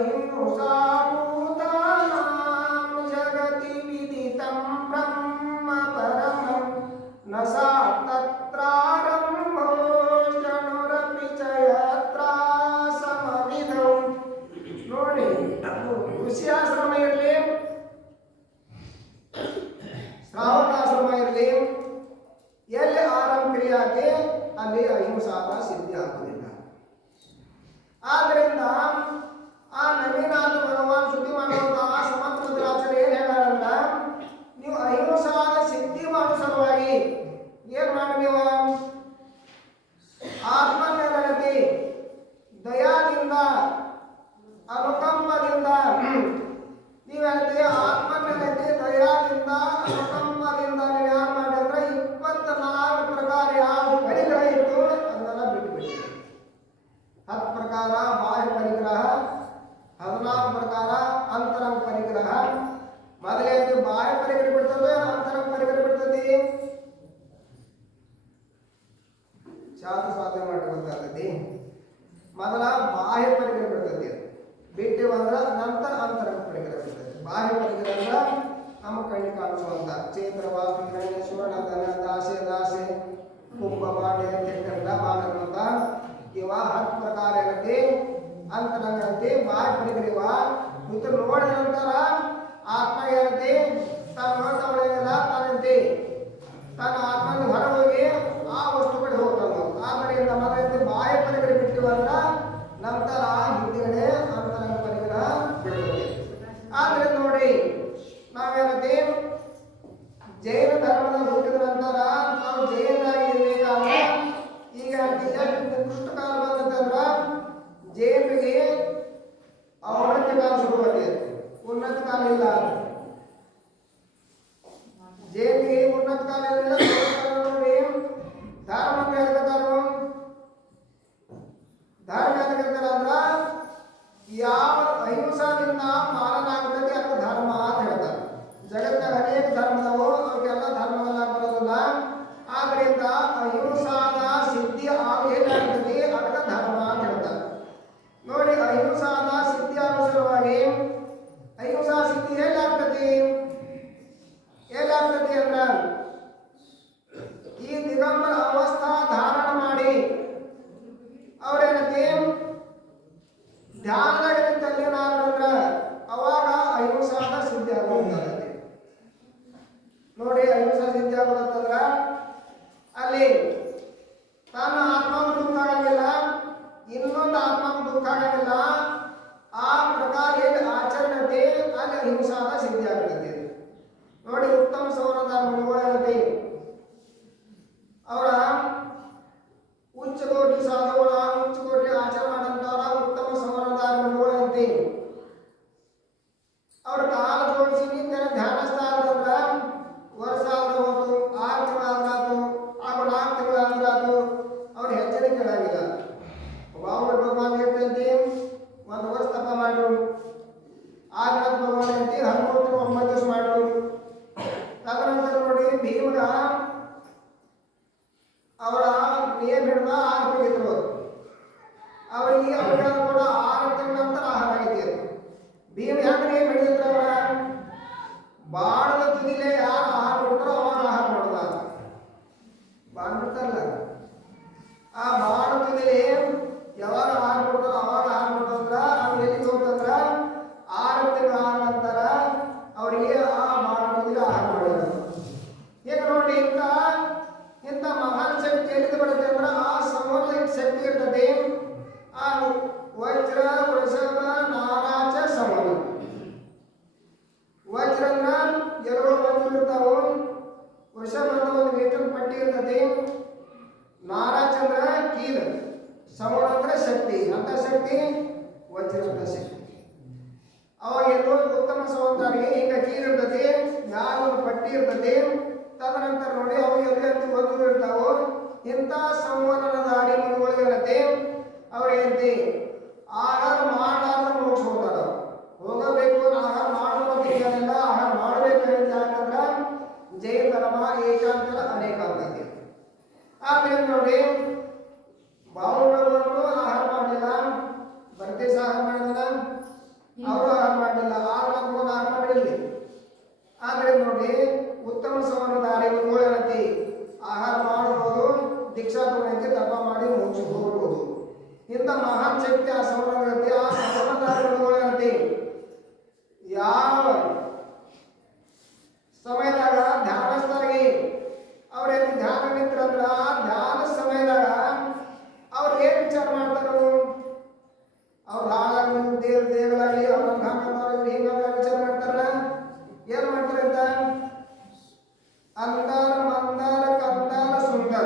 ಅಹಿಂಸಾ ಭೂತಾನಾಂ ಜಗತಿ ವಿದಿತಂ ಬ್ರಹ್ಮ ಪರಮಂ ನ ಸಾ ತತ್ರಾರಂಭೋ ಜನುರಪಿ ಚ ಯತ್ರ ಸಮವಿಧೌ. ನೋಡಿ, ಋಷಿಯಾಶ್ರಮ ಇರಲಿ, ಶ್ರಾವಕಾಶ್ರಮ ಇರಲಿ, ಎಲ್ಲಿ ಆರಂಭ ಕ್ರಿಯೆ ಆಗಿ ಅಲ್ಲಿ ಅಹಿಂಸಾದ ಸಿದ್ಧಿ ಆಗುವುದಿಲ್ಲ. ಆದ್ದರಿಂದ ಆ ನವೀನಾಥ ಭಗವಾನ್ ಶುದ್ಧಿ ಮಾಡುವಂತಹ ಸಮರ್ಥ ರುದ್ರಾಚಾರ್ಯ ಏನ್ ಹೇಳಾರಂತ, ನೀವು ಅಹಿಂಸಾದ ಸಿದ್ಧಿ ಮಾಡೋ ಸಲುವಾಗಿ ಏನ್ ಮಾಡಿ, ನೀವು ಆತ್ಮನಿರ್ಭರತೆ ದಯಾದಿಂದ ಅನುಕಂಪದಿಂದ ನೀವು ಹೇಳ್ತೀವಿ, ಆತ್ಮನಿರ್ಭರತೆ ದಯಾದಿಂದ ಅನುಕಂಪದಿಂದ ನೀವು ಯಾರು ಮಾಡಿ ಅಂದ್ರೆ 24 ಪ್ರಕಾರ ಯಾವ ಪರಿಗ್ರಹ ಇತ್ತು ಅದನ್ನೆಲ್ಲ ಬಿಟ್ಟುಬಿಡಿ. 10 ಪ್ರಕಾರ ಬಾಹ್ಯ ಪರಿಗ್ರಹ, 14 ಪ್ರಕಾರ ಅಂತರಂಗ ಪರಿಗ್ರಹ. ಮೊದಲೇ ಬಾಹ್ಯ ಪರಿಗ್ರಹ ಬಿಡ್ತದೆ, ಅಂತರಂಗ ಪರಿಗ್ರಹ ಬಿಡ್ತದೆ. ಶಾಸ್ತ್ರ ಸ್ವಾಧೀನ ಮಾಡಿ ಗೊತ್ತಾಗ್ತದೆ. ಮೊದಲ ಬಾಹ್ಯ ಪರಿಗ್ರಹ ಬಿಡ್ತದೆ, ಬಿಟ್ಟು ಬಂದ್ರ ನಂತರ ಅಂತರಂಗ ಪರಿಗ್ರಹ ಬಿಡ್ತದೆ. ಬಾಹ್ಯ ಪರಿಗ್ರಹ ಅಂದ್ರ ನಮ್ಮ ಕಣ್ಣಿಗೆ ಕಾಣಿಸುವಂತ ಚೇತ್ರವಾದ ಸುವರ್ಣ ಧನ ದಾಸೆ ದಾಸೆ ಕುಂಭ ಬಾಣೆ ಕೆಟ್ಟಲ್ಲ ಬಾಣಂತ ಇವ 10 ಪ್ರಕಾರ ಇರುತ್ತೆ. ಅಂತರಂಗ ಇರುತ್ತೆ, ಬಾಹ್ಯ ಪರಿಗ್ರಹ ಇದು ನೋಡಿದ ನಂತರ ಆತ್ಮ ಇರುತ್ತೆ, ತಾನು ನೋಡ್ತವಳೇನಿಲ್ಲ ತಾನಂತೆ ತನ್ನ ಆತ್ಮನ ಹೊರ ಹೋಗಿ ಆ ವಸ್ತು ಕಡೆ ಹೋಗ್ತಾನೆ. ಆದ್ದರಿಂದ ಮೊದಲಿಂದ ಬಾಹ್ಯ ಪರಿಗ್ರಹ ಬಿಟ್ಟು ಅಂದ್ರ ನಂತರ ಹಿಂದಿಗಡೆ ಅಂತರಂಗ ಪರಿಗ್ರಹ ಬಿಡುತ್ತದೆ. ಆದ್ರೆ ನೋಡಿ, ನಾವೇನಂತೆ ಜೈನ ಧರ್ಮದ ಹುಟ್ಟಿದ ನಂತರ ನಾವು ಜೈನರಾಗಿ ಇರ್ಬೇಕಾದ್ರೆ ಈಗ ಕೃಷ್ಣ ಕಾಲ ಬಂದಂದ್ರ ಜೈನರಿಗೆ ಔನ್ನತ್ಯ ಕಾಲ ಶುರುವಾಗಿದೆ, ಉನ್ನತ ಕಾಲ ಇಲ್ಲ. ಜೈನಿಗೆ ಉನ್ನತ ಕಾಲ ಇಲ್ಲ. ನೋಡಿ, ಧರ್ಮ ಅಂತ ಹೇಳ್ತಾರೆ, ಧರ್ಮ ಅಂತ ಹೇಳ್ತಾರೆ ಅಂದ್ರ ಯಾವ ಅಹಿಂಸಾದಿಂದ ಪಾಲನ ಆಗ್ತದೆ ಅದಕ್ಕೆ ಧರ್ಮ ಅಂತ ಹೇಳ್ತಾರೆ. ಜಗತ್ತಿನ ಅನೇಕ ಧರ್ಮದವು, ಅವಕ್ಕೆಲ್ಲ ಧರ್ಮವಲ್ಲ ಬರೋದಿಲ್ಲ. ಆದ್ರಿಂದ ಅಹಿಂಸಾದ ಸಿದ್ಧಿ ಏನಾಗ್ತದೆ ಅದಕ್ಕೆ ಧರ್ಮ ಅಂತ ಹೇಳ್ತಾರೆ. ನೋಡಿ, ಅಹಿಂಸಾದ ಸಿದ್ಧಿ ಅನುಸಾರವಾಗಿ ಅಹಿಂಸಾ ಸಿದ್ಧಿ ಹೇಗಾಗ್ತದೆ ಅಂದ್ರ ಈ ದಿಗಂಬರ ಅವಸ್ಥಾ ಧಾರಣ ಮಾಡಿ ಅವ್ರೇನಂತೆ ಧ್ಯಾನದಾಗ ತಲ್ಲೀನಾದ್ರಂದ್ರ ಅವಾಗ ಅಹಿಂಸಾದ ಸಿದ್ಧಿ ಆಗುತ್ತದೆ. ನೋಡಿ, ಅಹಿಂಸಾ ಸಿದ್ಧಿ ಆಗುತ್ತಂದ್ರ ಅಲ್ಲಿ ತನ್ನ ಆತ್ಮಗೂ ದುಃಖ ಆಗಂಗಿಲ್ಲ, ಇನ್ನೊಂದು ಆತ್ಮಗೂ ದುಃಖ ಆಗಂಗಿಲ್ಲ. ಆ ಪ್ರಕಾರ ಏನು ಆಚರಣೆ ಅಲ್ಲಿ ಅಹಿಂಸಾದ ಸಿದ್ಧಿ ಆಗುತ್ತದೆ. ನೋಡಿ, ಉತ್ತಮ ಸೌರದಾರ ಮುನಿಗಳಂತೆ ಅವರ ಉಚ್ಚ ಕೋಟಿ ಸಾಧುಗಳ ಉಚ್ಚ ಕೋಟಿ ಆಚರಣೆ ಮಾಡಂತವರ ಉತ್ತಮ ಸೌರದಾರ ಮುನಿಗಳಂತೆ ಅವ್ರ ಕಾಲ ಜೋಡಿಸಿ ನಿಂತ ಧ್ಯಾನಸ್ಥ ಆದ್ರಂದ್ರ ವರ್ಷ ಆದ್ರೆ ಹೋತು, 6 ತಿಂಗಳಾದ್ರಾತು, ಹಾಗೂ 4 ತಿಂಗಳಾದ್ರಾತು ಅವ್ರ ಹೆಜ್ಜೆನೆ ಕೇಳಾಗಿಲ್ಲ. ಬಾಬು ಭಗವಾನ್ ಹೇಳ್ತಂತೆ 1 ವರ್ಷ ತಪ ಮಾಡ್ರು, ಆಗನಾಥ ಭಗವಾನ್ ಹೇಳ್ತಿ 13 ದಿವಸ ಮಾಡ್ರು. ತದನಂತರ ನೋಡಿ, ಭೀಮಗ ಅವರ ನೇಮ್ ಹಿಡಿದ 6 ಹೋಗಿದ್ರು. ಅವರಿಗೆ ಕೂಡ 6 ತಿಂಗಳ ನಂತರ ಆಹಾರ ಆಗೈತಿ. ಭೀಮ ಹೆಂಗ ನೇಮ್ ಹಿಡಿದಿದ್ರು, ಅವರ ಬಾಣದ ತುದಿಲೆ ಯಾರು ಆಹಾರ ಕೊಡ್ತಾರೋ ಅವಾಗ ಆಹಾರ ಮಾಡೋದ. ಬಾಣ ಬಿಡ್ತಾರಲ್ಲ, ಆ ಬಾಣ ತುದಿಲೆ ಯಾವಾಗ ಆಹಾರ ಕೊಡ್ತಾರೋ ಅವಾಗ ಆಹಾರ ಕೊಡ್ತಂದ್ರ ಅವ್ರು ಎಲ್ಲಿಗೆ ಹೋಗ್ತಂದ್ರ 6 ತಿಂಗಳ ನಂತರ ಅವರಿಗೆ ಆ ಬಾಣ ತುದಿಲೆ ಆಹಾರ ಮಾಡಿದ್ರು. ಈಗ ನೋಡಿ, ಇಂಥ ಮಹಾನ್ ಶಕ್ತಿ ಎಲ್ಲಿಂದ ಬರುತ್ತೆ ಅಂದ್ರೆ ಆ ಸಂವರ್ಧಕ ಶಕ್ತಿ ಇರ್ತದೆ. ಆ ವಜ್ರ ವೃಷಭ ನಾರಾಚ ಸಮನ. ವಜ್ರ ಅಂದ್ರ 2 ವಜ್ರ ಇರ್ತಾವು, ವೃಷಭ ಅಂತ ಒಂದು ಮೀಟರ್ ಪಟ್ಟಿ ಇರ್ತದೆ, ನಾರಾಚ ಅಂದ್ರ ಕೀಲು, ಸಮನ ಅಂದ್ರೆ ಶಕ್ತಿ. ಅಂತ ಶಕ್ತಿ ವಜ್ರ ಅಂತ ಶಕ್ತಿ. ಅವಾಗ ಎಲ್ಲೋ ಉತ್ತಮ ಸೌಂದರ್ಯ ಈಗ ಕೀಲು ಇರ್ತದೆ, ಮ್ಯಾಲ ಒಂದು ಪಟ್ಟಿ ಇರ್ತದೆ. ತದನಂತರ ನೋಡಿ, ಅವು ಎಲ್ಲಿ ವಜ್ರ ಇರ್ತಾವು. ಇಂಥ ಸಂವಹನದಾರಿ ಮುನಿಗಳಿಗತ್ತೆ ಅವ್ರೇಂತಿ ಆಹಾರ ಮಾಡಲಾರ್ದ ಮೋಕ್ಷ ಹೋಗ್ತಾರ. ಹೋಗಬೇಕು, ಆಹಾರ ಮಾಡಬೇಕಲ್ಲ, ಆಹಾರ ಮಾಡಬೇಕು. ಯಾಕಂದ್ರೆ ಜೈನ ಧರ್ಮ ಏಕಾಂತರ ಅನೇಕಾಂತತೆ. ಆದ್ರಿಂದ ನೋಡಿ, ಬಾಹುಗಳು ಆಹಾರ ಮಾಡಲಿಲ್ಲ, ಭರತೇಶ ಆಹಾರ ಮಾಡಿದ, ಮಹಾನ್ ಶಕ್ತಿ ಆ ಸೌರನಗತಿ ಆ ಸೌರನಗತಿ ಯಾವ ಸಮಯದಾಗ ಧ್ಯಾನಸ್ಥರಿಗೆ ಅವ್ರೇನು ಧ್ಯಾನ ನಿಂತ್ರಂದ್ರ ಆ ಧ್ಯಾನ ಸಮಯದಾಗ ಅವ್ರು ಏನ್ ವಿಚಾರ ಮಾಡ್ತಾರೋ ಅವ್ರು ಹಾಗಾಗಿ ದೇವಗಳಾಗಲಿ ಅವ್ರ ಹಾಕಂದವ್ರು ಹಿಂಗ ವಿಚಾರ ಮಾಡ್ತಾರ ಏನ್ ಮಾಡ್ತಾರೆ ಅಂತ ಅಂದಾರ ಮಂದಾರ ಕಂದಾರ ಸುಂದರ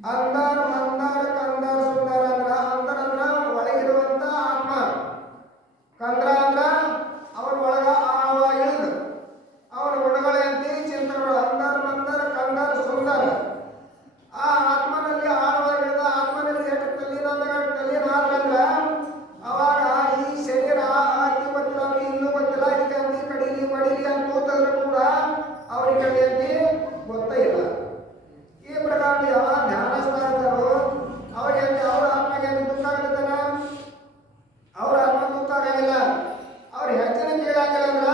ಅಂದಾರ ಮಂದಾರ ಕಂದಾರ ಸುಂದರ ಅಂದ್ರ ಅಂದರ ಅಂದ್ರ ಒಳಗಿರುವಂತ ಆತ್ಮ ಕಂದ್ರ ಅಂದ್ರ ಅವ್ರ ಒಳಗ ಆವ ಇಳಿದು ಅವರ ಒಳಗಡೆ ಅಂತಿ ಚಿಂತನೆಗಳು ಅಂದಾರ ಮಂದಾರ ಕಂದಾರ ಸುಂದರ ಆ ಆತ್ಮನಲ್ಲಿ ಆಳವ ಇಳಿದ ಆತ್ಮನಲ್ಲಿ ಎಷ್ಟು ತಲ್ಲೀನ ಆದ್ರಂದ್ರ ಅವಾಗ ಈ ಶರೀರ ಆಗಿ ಗೊತ್ತಿಲ್ಲ ಇನ್ನೂ ಗೊತ್ತಿಲ್ಲ ಇದಕ್ಕೆ ಅಂತಿ ಕಡೀಲಿ ಬಡೀಲಿ ಅಂತ ತೋತಂದ್ರೆ ಕೂಡ ಅವ್ರಿಗೆ ಅಂತಿ ಗೊತ್ತೇ ಇಲ್ಲ. ಈ ಪ್ರಕಾರ ಯಾವ ಧ್ಯಾನಸ್ಥಾನರು ಅವ್ರಿಗೆ ಅವ್ರ ಆತ್ಮಗೆ ದುಃಖ ಆಗುತ್ತಲ್ಲ ಅವ್ರ ಆತ್ಮ ದುಃಖ ಆಗಂಗಿಲ್ಲ ಅವ್ರ ಹೆಚ್ಚಿನ ಕೇಳಂಗಿಲ್ಲ ಅಂದ್ರ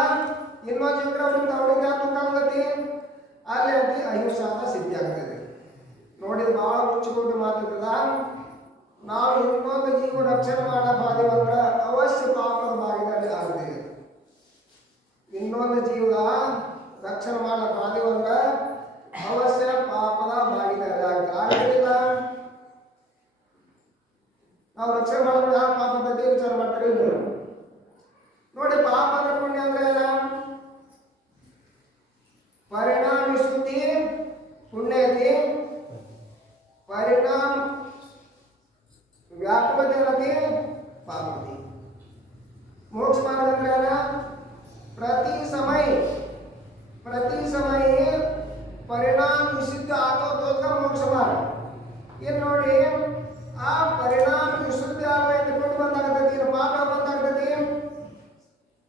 ಇನ್ನೊಂದು ಜೀವನ ಅವ್ರಿಂದ ಅವ್ರಿಗೆ ದುಃಖ ಆಗತಿ ಅಲ್ಲಿ ಅಂತಿ ಅಹಿಂಸಾತ ಸಿದ್ಧಿ ಆಗ್ತದೆ. ನೋಡಿದ್ ಬಹಳ ಮುಚ್ಚಿಕೊಂಡು ಮಾತಾಡ್ತದ ನಾವು ಇನ್ನೊಂದು ಜೀವ ರಕ್ಷಣೆ ಮಾಡಬಾರ್ದಂದ್ರ ಅವಶ್ಯ ಪಾಪದ ಭಾಗದಲ್ಲಿ ಆಗ್ತದೆ. ಇನ್ನೊಂದು ಜೀವ ರಕ್ಷಣೆ ಮಾಡಬಾರ್ದಂದ್ರ ಅವಶ್ಯ ಪಾಪದ ಭಾಗಿದಾರಿ ಆಗಲಿಲ್ಲ. ನಾವು ರಕ್ಷಣೆ ಮಾಡಿದ್ರೆ ಯಾವ ಪಾಪ ಬಗ್ಗೆ ವಿಚಾರ ಮಾಡ್ತಾರೆ ನೋಡಿ. ಪಾಪ ಅಂದ್ರೆ ಪುಣ್ಯ ಅಂದ್ರೆ ಏನ? ಪರಿಣಾಮ ಶುದ್ಧಿ ಪುಣ್ಯ ಐತಿ, ಪರಿಣಾಮ ವ್ಯಾಪಕತೆ ಏನತಿ ಪಾಪ ಐತಿ. ಮೋಕ್ಷ ಮಾರ್ಗ ಅಂದ್ರೆ ಏನ? ಪ್ರತಿ ಸಮಯ ಪರಿಣಾಮ ವಿಶುದ್ಧ ಆಗೋದೋಸ್ಕರ ಮೋಕ್ಷ ಮಾರ್ಗ. ಏನ್ ನೋಡಿ ಆ ಪರಿಣಾಮ ವಿಶುದ್ಧ ಬಿಟ್ಟು ಬಂದಾಗತೈತಿ, ಪಾಪ ಬಂದಾಗತೈತಿ.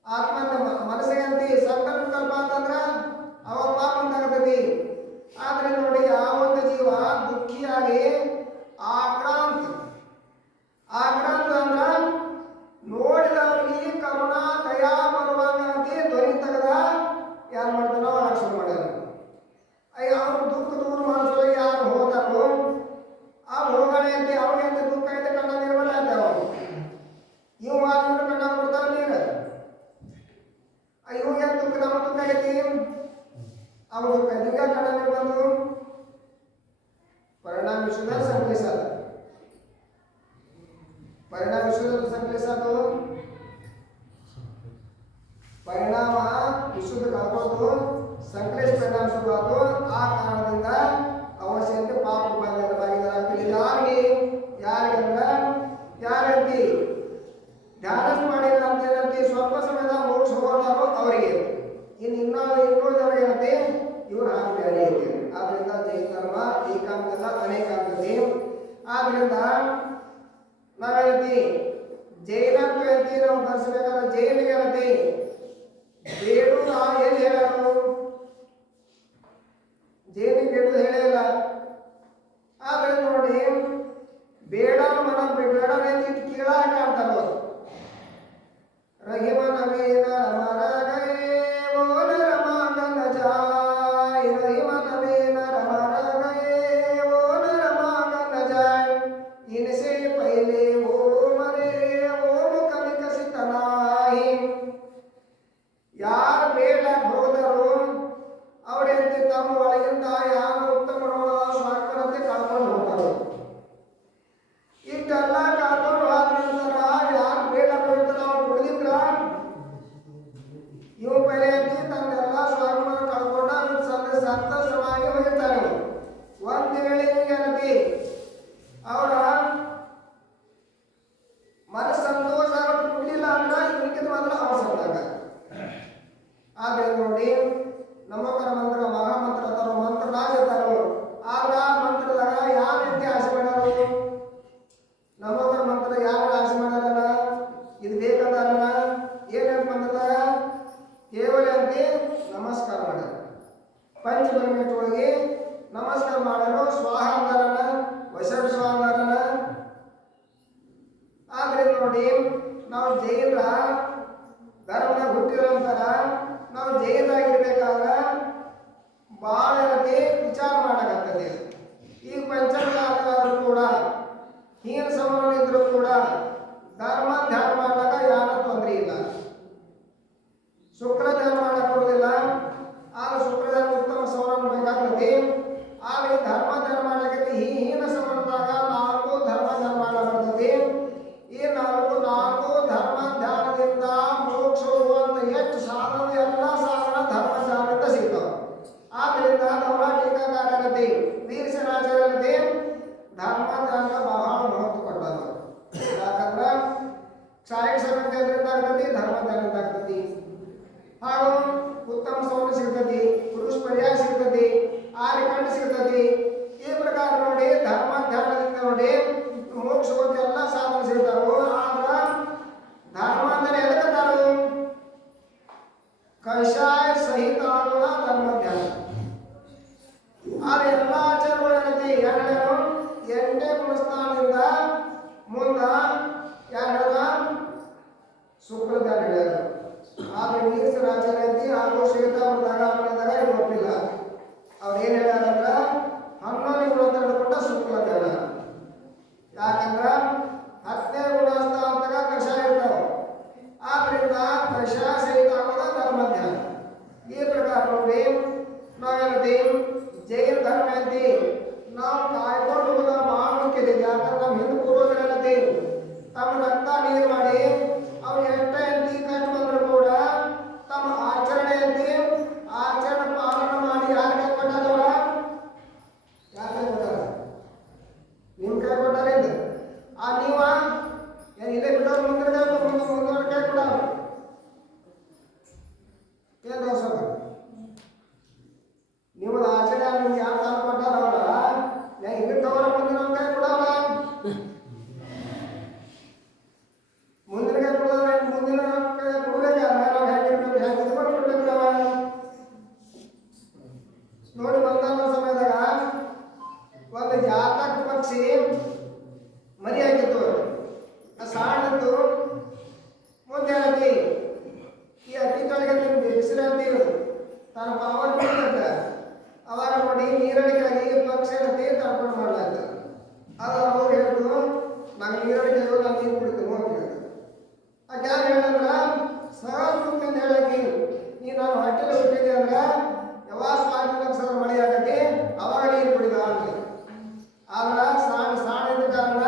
ಆತ್ಮನ ಮನಸ್ಸಿಗೆ ಅಂತಿ ಸಂಕಲ್ಪ ಕಲ್ಪ ಅಂತಂದ್ರ ಅವಾಗ ಪಾಪ ಬಂದಾಗತೈತಿ. ಆದ್ರೆ ನೋಡಿ ಆ ಒಂದು ಜೀವ ದುಃಖಿಯಾಗಿ ಆಕ್ರಾಂತ ಅಂದ್ರ ನೋಡಿದವರಿಗೆ ಕರುಣಾ ದಯಾ ಬರುವಂತೆ ಧ್ವನಿ ತೆಗೆದ ಯಾರು ಮಾಡ್ತಾನೋ ರಕ್ಷಣೆ ಮಾಡ್ಯಾರ. ಅಯ್ಯ ಅವ್ರು ದುಃಖ ದೂರ ಮಾಡಿಸೋ ಯಾರು ಹೋದಾರೋ ಆ ಹೋಗಣೆ ಅಂತ ಅವ್ರಿಗೆ ಅಂತ ದುಃಖ ಐತೆ ಕಣ್ಣ ನೀರು ಬರ ಅಂತ ಇವ್ ಮಾತ್ರ ಕಣ್ಣ ಕೊಡ್ತಾರ ನೀರು. ಇವಾಗ ಯಾಕೆ ದುಃಖ ನಮ್ಮ ದುಃಖ ಆಗೈತಿ ಅವ್ರ ದುಃಖ ಈಗ ಕಣ್ಣ ನೀರು ಬಂದು ಪರಿಣಾಮ ವಿಶ್ವದ ಸಂಕಲಿಸ ಪರಿಣಾಮ ವಿಶ್ವದ ಸಂಕಲಿಸ ಪರಿಣಾಮ ವಿಶ್ವದ ಕಳ್ಕೊಂಡು ಸಂಕಲೇಶ ಪರಿಣಾಮ ಶುರುವಾತು. ಆ ಕಾರಣದಿಂದ ಅವಶ್ಯಂತೆ ಪಾಪ ಭಾಗಿದಾರಾಗ್ತದೆ. ಯಾರಿಗಂದ್ರ ಯಾರಂತಿ ಧ್ಯಾನ ಮಾಡಿರ ಅಂತ ಏನಂತಿ ಸ್ವಲ್ಪ ಸಮಯದ ಮೋಕ್ಷ ಹೋಗೋದಾರು ಅವರಿಗೆ ಇನ್ನೊಂದವ್ರಿಗೆ ಏನಂತಿ ಇವ್ರು ಹಾಕಿ ಐತಿ. ಆದ್ರಿಂದ ಜೈನ ಧರ್ಮ ಏಕಾಂತದ ಅನೇಕಾಂತತೆ. ಆದ್ರಿಂದ ನಾವೇನಂತಿ ಜೈನತ್ವ ಏನಂತಿ ನಾವು ಧರಿಸಬೇಕಾದ್ರೆ ಜೈನಿಗೆ ಏನಂತಿ ಬೇಡು ಎಲ್ಲಿ ಹೇಳೋರು ಜೈನಿಗೆ ಬೇಡುದು ಹೇಳೇ ಇಲ್ಲ. ಆದ್ರೆ ನೋಡಿ ಬೇಡ ಬೇಡ ಕೀಳಾಗ ಆಡ್ತಾರ. ರಹಿಮ ನವೀನ ರಮರಗೇ ಓಲ ರಮಾಗನ ಜಾಯ್ ರಹಿಮ ನವೀನ ರಮರಗೇ ಓಲ ರಮಾಗನ ಜಾಯ್ ಇನ್ಸೆ ಪೈಲೆ ಓ ಮರೆ ಓಂ ಕಲಿಕಸಿತನಾಹಿ. ಯಾರು ಬೇಡ ಹೋದರು ಅವರಂತೆ ತಮ್ಮ ಒಳಗಿಂದ ಯಾರು ಉತ್ತಮ ಸ್ವಾರ್ಥರಂತೆ ಕಳ್ಕೊಂಡು ಹೋಗ್ತಾರೆ. ಇಷ್ಟೆಲ್ಲ ಕಳ್ಕೊಂಡು ಹೋದ ನಂತರ ಯಾರು ಬೇಡ ಹೋಗ್ತಾರ ಅವ್ರು ಕುಡಿದಿದ್ರ ಇವು ಬೆಲೆ ಅಂತಿ ತನ್ನೆಲ್ಲ ಸ್ವಾಭಿಮಾನ ಕಳ್ಕೊಂಡ ಸಂತೋಷವಾಗಿ ಹೋಗಿರ್ತಾರೆ. ಒಂದು ವೇಳೆ ಏನತಿ ಅವರ ಮನಸ್ಸು ಸಂತೋಷ ಕುಡಿಲಿಲ್ಲ ಅಂದ್ರ ಇವರಿಗೆ ಮಾತ್ರ ಅವಸರದಾಗ. ಆದ್ರೆ ನೋಡಿ ನಮಕರ ಮಂತ್ರ ಮಹಾಮಂತ್ರ ತರೋ ಮಂತ್ರ ರಾಜ ತರೋ ಆಗ ಮಂತ್ರದಾಗ ಯಾವ ರೀತಿ ಆಸೆ ಮಾಡ್ಯಾರು? ನಮಕರ ಮಂತ್ರ ಯಾವ ಆಸೆ ಮಾಡ್ಯಾರಲ್ಲ ಇದು ಬೇಕಂತಾರಲ್ಲ ಏನಂತ ಮಂತ್ರದಾಗ ಕೇವಲ ಅಂತಿ ನಮಸ್ಕಾರ ಮಾಡ್ಯಾರ. ಪಂಚಪರಮೇಶ್ವರಿಗೆ ನಮಸ್ಕಾರ ಮಾಡಲು ಸ್ವಾಹ ಅಂತಾರಲ್ಲ ವಶಂ ಸ್ವಾಹ ಅಂತಾರಲ್ಲ. ಆದ್ರೆ ನೋಡಿ ನಾವು ಜೈನ ಧರ್ಮದಾಗ ಹುಟ್ಟಿರೋಂತರ ನಾವು ಜೈನರಾಗಿರ್ಬೇಕಾದ್ರೆ ಭಾಳ ಏನತಿ ವಿಚಾರ ಮಾಡಕತ್ತದೆ. ಈಗ ಪಂಚಮಿ ಆದರೂ ಕೂಡ ಹೀನ ಸಮವನ್ನು ಇದ್ರೂ ಕೂಡ ಧರ್ಮ ಧ್ಯಾನ ಮಾಡಾಗ ಯಾರ ತೊಂದರೆ ಇಲ್ಲ. ಶುಕ್ರ ಧ್ಯಾನ ಮಾಡಕ್ ಬರುವುದಿಲ್ಲ, ಆಗ ಶುಕ್ರ ಧ್ಯಾನ ಉತ್ತಮ ಸಮವನ್ನು ಬೇಕಾಗ್ತದೆ. ಆಗ ಈ ಧರ್ಮ ಧ್ಯಾನ ಮಾಡಲಿಕ್ಕೆ ಈ ಹೀನ ಸಮನದಾಗ 4 ಧರ್ಮ ಧ್ಯಾನ ಮಾಡಬರ್ತದೆ. ಈ ನಾಲ್ಕು ಧರ್ಮ ಧ್ಯಾನದಿಂದ ಮೋಕ್ಷ ಹೋಗುವಂತ ಎಷ್ಟು ಸಾಧನ ಎಲ್ಲ ಸಾಧನ ಧರ್ಮ ಧ್ಯಾನದಿಂದ ಸಿಗ್ತಾವ. ಆದ್ರಿಂದ ನವರ ಟೀಕಾಕಾರರತೆ ವೀರಸರಾಜರತೆ ಧರ್ಮ ಧ್ಯಾನ ಬಹಳ ಮಹತ್ವ ಕೊಟ್ಟಾರ. ಯಾಕಂದ್ರೆ ಕ್ಷಾಯ ಸಮಸ್ಯೆ ಅದರಿಂದ ಆಗ್ತತಿ, ಧರ್ಮ ಧ್ಯಾನದಿಂದ ಆಗ್ತತಿ. ಹಾಗೂ ಉತ್ತಮ ಸೌಂಡ್ ಸಿಗ್ತತಿ, ಪುರುಷ ಪರ್ಯಾಯ ಸಿಗ್ತತಿ, ಆರ್ಯಕಂಡ ಸಿಗ್ತತಿ. ಈ ಪ್ರಕಾರ ನೋಡಿ ಧರ್ಮ ಧ್ಯಾನದಿಂದ ನೋಡಿ ಮೋಕ್ಷ ಹೋಗಿ ಎಲ್ಲ ಸಾಧನ ಸಿಗ್ತಾವು. ಆದ್ರ ಧರ್ಮ ಅಂದರೆ ಎದಕ್ಕಂತಾರು? ಕಷಾಯ ಸಹಿತ ಆಗುವ ಧರ್ಮ ಧ್ಯಾನ. ಆದ್ರೆ ಎಲ್ಲ ಆಚಾರಗಳು ಏನೈತಿ ಎರಡೇನು 8ನೇ ಗುಣಸ್ಥಾನದಿಂದ ಮುಂದ ಎರಡರ ಶುಕ್ರ ಧ್ಯಾನ ಹೇಳ್ಯಾರ. ಆದ್ರೆ ವೀರಸರ ಆಚಾರ ಐತಿ ಹಾಗೂ ಶ್ವೇತಾವರದಾಗ ಅವರದಾಗ ಇದು ಒಪ್ಪಿಲ್ಲ. ಅವ್ರು ಏನ್ ಹೇಳ್ಯಾರಂದ್ರ 11ನೇ ಗುಣ ತಡ್ಕೊಂಡ ಶುಕ್ಲ ಧ್ಯಾನ. ಯಾಕಂದ್ರ 10ನೇ ಗುಣಸ್ಥಾನದಾಗ ಕಷಾಯ ಇರ್ತಾವ. ಆದ್ರಿಂದ ಕಷಾಯ ಸಹಿತ ಆಗೋದ ಧರ್ಮ ಧ್ಯಾನ. ಈ ಪ್ರಕಾರ ನೋಡಿ ನಾವೇನಂತಿ ಜೈನ ಧರ್ಮ ಐತಿ ನಾವು ಕಾಯ್ಕೊಂಡು ಹೋಗೋದ ಬಹಳ ಮುಖ್ಯ ಇದೆ. ಯಾಕಂದ್ರೆ ನಮ್ಮ ಹಿಂದೂ ಪೂರ್ವಜರೇನತಿ ತಮ್ಮ ರಕ್ತ ನೀರು ಮಾಡಿ ಅವ್ರು ಎಷ್ಟ ಎಂತಿ ಕಷ್ಟ ಬಂದ್ರು ಕೂಡ ತಮ್ಮ ಆಚರಣೆ ಐತಿ ಆಚರಣೆ ಪಾಲನೆ ಮಾಡಿ ಯಾರು ಕೈ ಕೊಟ್ಟಾರವ್ರ? ಯಾರು ಕೈ ಕೊಟ್ಟಾರ? ನಿಮ್ ಕೈ ಕೊಟ್ಟಾರ ಇದು. ಆ ನೀವ ಏನ್ ಇಲ್ಲೇ ಬಿಡೋರು ಮುಂದಿನ ಕೈ ಕೊಡೋರು ಏನ್ ದೋಷ? ನಿಮ್ಮದು ಆಚರಣೆ ನಿಮ್ಗೆ ಯಾವ ಕಾಲ ಕೊಟ್ಟಾರ ಅವರ ಇಲ್ಲಿ ತಗೋರ ಮುಂದಿನ ಕೈ ಕೊಡಲ್ಲ. ಮುಂದಿನ ಕೈ ಕೊಡೋದ್ರೆ ಮುಂದಿನ ಕೈ ಕೊಡ್ಬೇಕಾದ್ರೆ ನಾವು ಹೆಂಗಿರ್ಬೇಕು ಹೆಂಗೆ ಕೊಡ್ಬೇಕವ ನೋಡಿ. ಬಂದ ಸಮಯದಾಗ ಒಂದು ಜಾತಕ ಪಕ್ಷಿ ಮರಿ ಹಾಕಿತ್ತು. ಆ ಸಾಣದ್ದು ಮುಂದೆ ಹೇಳತಿ ಈ ಅಕ್ಕಿ ತೊಳೆಗೆ ಬಿಸಿಲಂತಿ ತನ್ನ ಪಾವರ್ ಬಿಡುತ್ತ. ಅವಾಗ ನೋಡಿ ನೀರಡಿಕೆಯಾಗಿ ಪಕ್ಷಿ ಏನತಿ ತರ್ಪಣೆ ಮಾಡ್ಲಾಯ್ತು. ಅದು ಅವ್ರು ಹೇಳಿದ್ರು ನಂಗೆ ನೀರಡಿಕೆಗಳು ನಾನು ನೀರು ಕುಡಿತೀನಿ ಅಂತ ಹೇಳಿದ್ರು. ಆ ಯಾರು ಹೇಳಂದ್ರ ಸಹಜ ಹೇಳಕಿ ನೀ ನಾನು ಹೊಟ್ಟೆಲಿ ಹುಟ್ಟಿದೆ ಅಂದ್ರ ಯಾವಾಗ ಸ್ವಾಮಿ ಲಕ್ಷದ ಮಳೆ ಆಗತಿ ಅವಾಗ ನೀರು ಕುಡಿದ ಅಂತ. ಆದ್ರ ಸಾಣಿದ ಕಾರಣ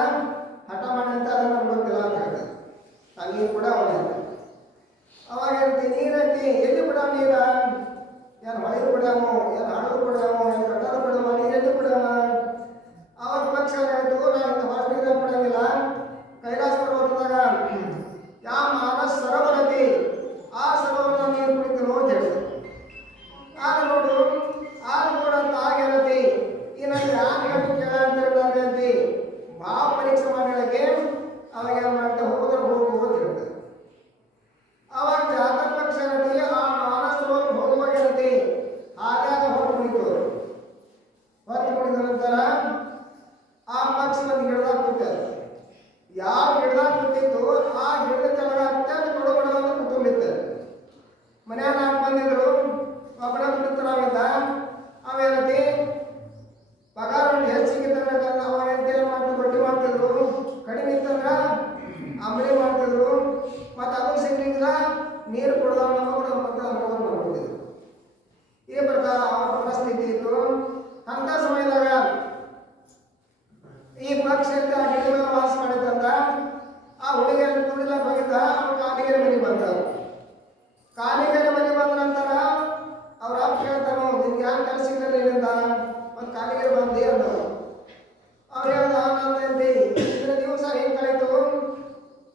ಹಠ ಮಾಡಿದಂತ ಅದನ್ನ ಗೊತ್ತಿಲ್ಲ ಅಂತ ಹೇಳ್ತಾರೆ. ಆ ನೀರು ಕೂಡ ಅವಳಿಗೆ ಅವಾಗ ಹೇಳ್ತಿ ನೀರಂತಿ ಎಲ್ಲಿ ಬಿಡ ನೀರ ಏನು ಹೊಳೆದು ಬಿಡಾಮೋ ಏನು ಹಡದು ಬಿಡಾಮೋ ಏನು ಕಟ್ಟಲು ಬಿಡಾಮ ನೀರೆಲ್ಲಿ ಬಿಡಾಮ? ಅವಾಗ ಪಕ್ಷ ಆಯಿತು ನಾನು ಹೊರ ನೀರ ಬಿಡಂಗಿಲ್ಲ. ಕೈಲಾಸ ಪರ್ವತದಾಗ ಯಾವ ಮಾನಸ್ ಸರೋವರ ಐತಿ ಆ ಸರೋವರ ನೀರು ಕುಡಿತೀನೋ ಅಂತ ಹೇಳಿದ್ರು. ಆಗ ನೋಡು ಆಗ ನೋಡಂತ ಆಗೇನತಿ ಈ ನನಗೆ ಯಾರು ಹೇಳಿ ಕೇಳ ಅಂತ ಹೇಳಿದಂತೆ ಭಾವ ಪರೀಕ್ಷೆ ಮಾಡಿ ಹೇಳಕ್ಕೆ ಅವಾಗ ಏನು ಮಾಡ್ತಾ ಹೋದ್ರೆ ಹೋಗು ಅಂತ ಹೇಳ್ತಾರೆ. ಅವಾಗ ಜಾತಕ ಪಕ್ಷ ಏನತಿ ಆ ಮಾನಸ್ ಸರೋವರ ಹೋಗುವಾಗ ಏನತಿ ಆಗಾಗ ಹೊರಟು ಕುಡಿತು. ಹೊರಟು ಕುಡಿದ ನಂತರ ಆ ಪಕ್ಷ ಒಂದು ಗಿಡದಾಗ ಕೂತದ. ಯಾವ ಗಿಡದಾಗ ಕೂತಿತ್ತು ಆ ಗಿಡದ ಕೆಳಗ ಅತ್ಯಂತ ಕೊಡಬಡವನ್ನು ಕೂತ್ಕೊಂಡಿತ್ತು. ಮನ್ಯಾಗ ನಾಲ್ಕು ಬಂದಿದ್ರು ಒಬ್ಬನ ಕುಡಿತನಾವಿದ್ದ. ಅವೇನತಿ ಪಗಾರ ಹೆಚ್ಚಿಗಿದ್ದ ಅವಾಗ ಏನು ಮಾಡ್ತಿದ್ರು ರೊಟ್ಟಿ ಮಾಡ್ತಿದ್ರು, ಕಡಿಮೆ ಇತ್ತಂದ್ರ ಅಂಬಳಿ ಮಾಡ್ತಿದ್ರು, ಮತ್ತು ಅದು ಸಿಗ್ಲಿಲ್ಲ ನೀರು ಕುಡ್ದ ನಮಗೆ ಮತ್ತೆ ಅನುಭವ ಮಾಡ್ತಿದ್ರು. ಈ ಪ್ರಕಾರ ಅವರ ಪರಿಸ್ಥಿತಿ ಇತ್ತು. ಅಂತ ಸಮಯದಾಗ ಈ ಪಕ್ಷ ಆ ಗಿಡಗಳ ವಾಸ ಮಾಡಿದ್ದಂತ ಆ ಹುಡುಗಿಯರು ತುಳಿಲ ಹೋಗಿದ್ದ. ಅವ್ರು ಕಾಲಿಗೆರೆ ಮನೆ ಬಂದರು. ಕಾಲಿಗೆರೆ ಮನೆ ಬಂದ ನಂತರ ಅವ್ರ ಅಪ್ಪ ಹೇಳ್ತಾನು ನಿನ್ಗೆ ಯಾರು ಕೆಲಸಿಲ್ಲ ಇಲ್ಲಿಂದ ಒಂದು ಕಾಲಿಗೆರೆ ಬಂದಿ ಅಂದರು. ಅವ್ರು ಹೇಳ್ದ ನಂದಿ ಇದ್ರ ದಿವಸ ಹೆಂಗೆ ಕಳೀತು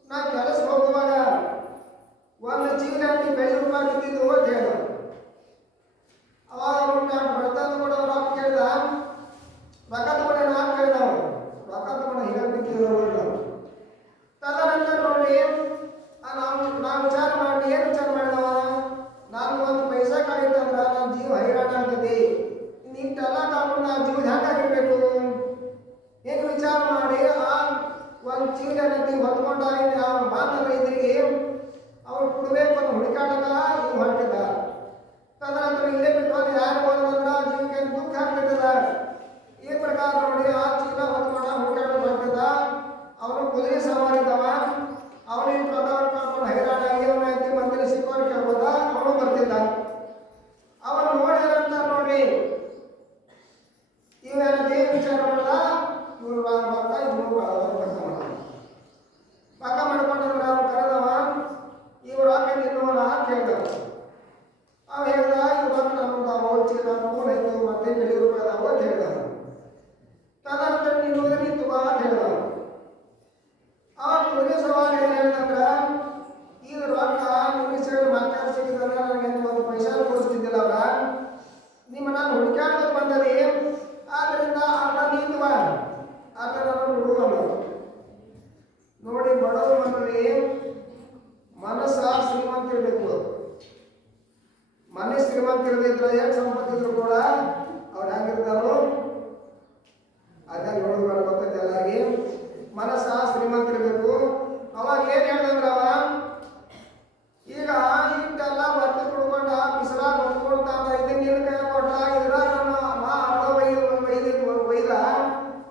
ನಾ ಕೆಲಸ ಹೋಗುವಾಗ ಒಂದು ಚೀಲ ಅಂಟಿ ಬೆಳೆ ರೂಪಾಯಿ ಬಿದ್ದಿದ್ದು ಅಂತ ಹೇಳಿದ್ರು. ಅವಾಗ ಅವ್ರು ಬಡತನ ಕೂಡ ಅವ್ರ ಅಪ್ಪ ಕೇಳ್ದ ರೊಕ್ಕ ತಗೊಂಡು ನಾವು ಕೇಳಿದವು ರೊಕ್ಕ ತಗೊಂಡು ಹೀಗೆ ಬಿಟ್ಟಿದ್ರು. ತದನಂತರ ನೋಡಿ ನಾವು ವಿಚಾರ ಮಾಡಿ ಏನು ವಿಚಾರ ಮಾಡಿದವ ನಾನು ಒಂದು ಪೈಸಾ ಕಳೀತಂದ್ರ ನನ್ನ ಜೀವ ಹೈರಾಣ ಆಗ್ತೈತಿ. ಇಷ್ಟೆಲ್ಲ ತಗೊಂಡು ನಾವು ಜೀವ ಹೆಂಗಾಗಿರ್ಬೇಕು ಏನು ವಿಚಾರ ಮಾಡಿ ಆ ಒಂದು ಚೀಲ ನದಿ ಹೊತ್ಕೊಂಡ ಅವ್ರು ಬಂದ ರೈತರಿಗೆ ಅವ್ರು ಕೊಡ್ಬೇಕು ಅಂತ ಹುಡುಕಾಡಕ ಇವು ಹೊಂಟಿದ. ತದನಂತರ ಇಲ್ಲೇ ಬಿಟ್ಟು ಅದು ಯಾರು ಹೋದ್ರಂದ್ರ ಜೀವಕ್ಕೆ ದುಃಖ ಆಗ್ತದ. ಈ ಪ್ರಕಾರ ನೋಡಿ ಆ ಚೀಲ ಹೊತ್ಕೊಂಡ ಹುಡುಕಾಡ ಹೊಂಟಿದ. ಮುಂದಿನ ಸವಾಲು ಏನು ಹೇಳಿದಂದ್ರೆ ಇದು ರೊಕ್ಕ ನಿಮಿಷಗಳು ಮಾತಾಡಿ ಸಿಕ್ಕಿದ್ರೆ ನನಗೆ ಒಂದು ಪೈಸಾ ತೋರಿಸ್ತಿದ್ದಿಲ್ಲ ಅವ್ರ ನಿಮ್ಮ ನಾನು ಹುಡುಕಾಡೋದು ಬಂದದಿ ಆದ್ದರಿಂದ ಅರ್ಧ ನೀಡುವ ಅರ್ಧ ನಾನು ಬಿಡುವಲ್ಲ ನೋಡಿ ಬಡವರು ಮನೆಯಲ್ಲಿ ಮನಸ್ಸ ಶ್ರೀಮಂತ ಇರಬೇಕು ಮನಸ್ಸು ಶ್ರೀಮಂತ ಇರದಿದ್ರೆ ಏನು ಸಂಪತ್ತಿದ್ರು ಕೂಡ ಅವ್ರು ಹೆಂಗಿರ್ತಾರೋ ಅದನ್ನ ಹೇಳೋದು ಮಾಡ್ಕೊತೈತೆ ಎಲ್ಲರಿಗೆ ಮನಸ್ಸ ಶ್ರೀಮಂತ ಇರಬೇಕು ಅವಾಗ ಏನು ಹೇಳ್ದಂದ್ರೆ ಅವ ಈಗ ಇಷ್ಟೆಲ್ಲ ಬಟ್ಟೆ ಕುಡ್ಕೊಂಡ ಬಿಸಿಲಾಗ ಹೊತ್ಕೊಳ್ತಾನ ಇದನ್ನ ನಿನ್ನ ಕೈ ಕೊಟ್ಟ ಇದ್ರಾಗ ನಾ ಅರ್ಧ ಒಯ್ದ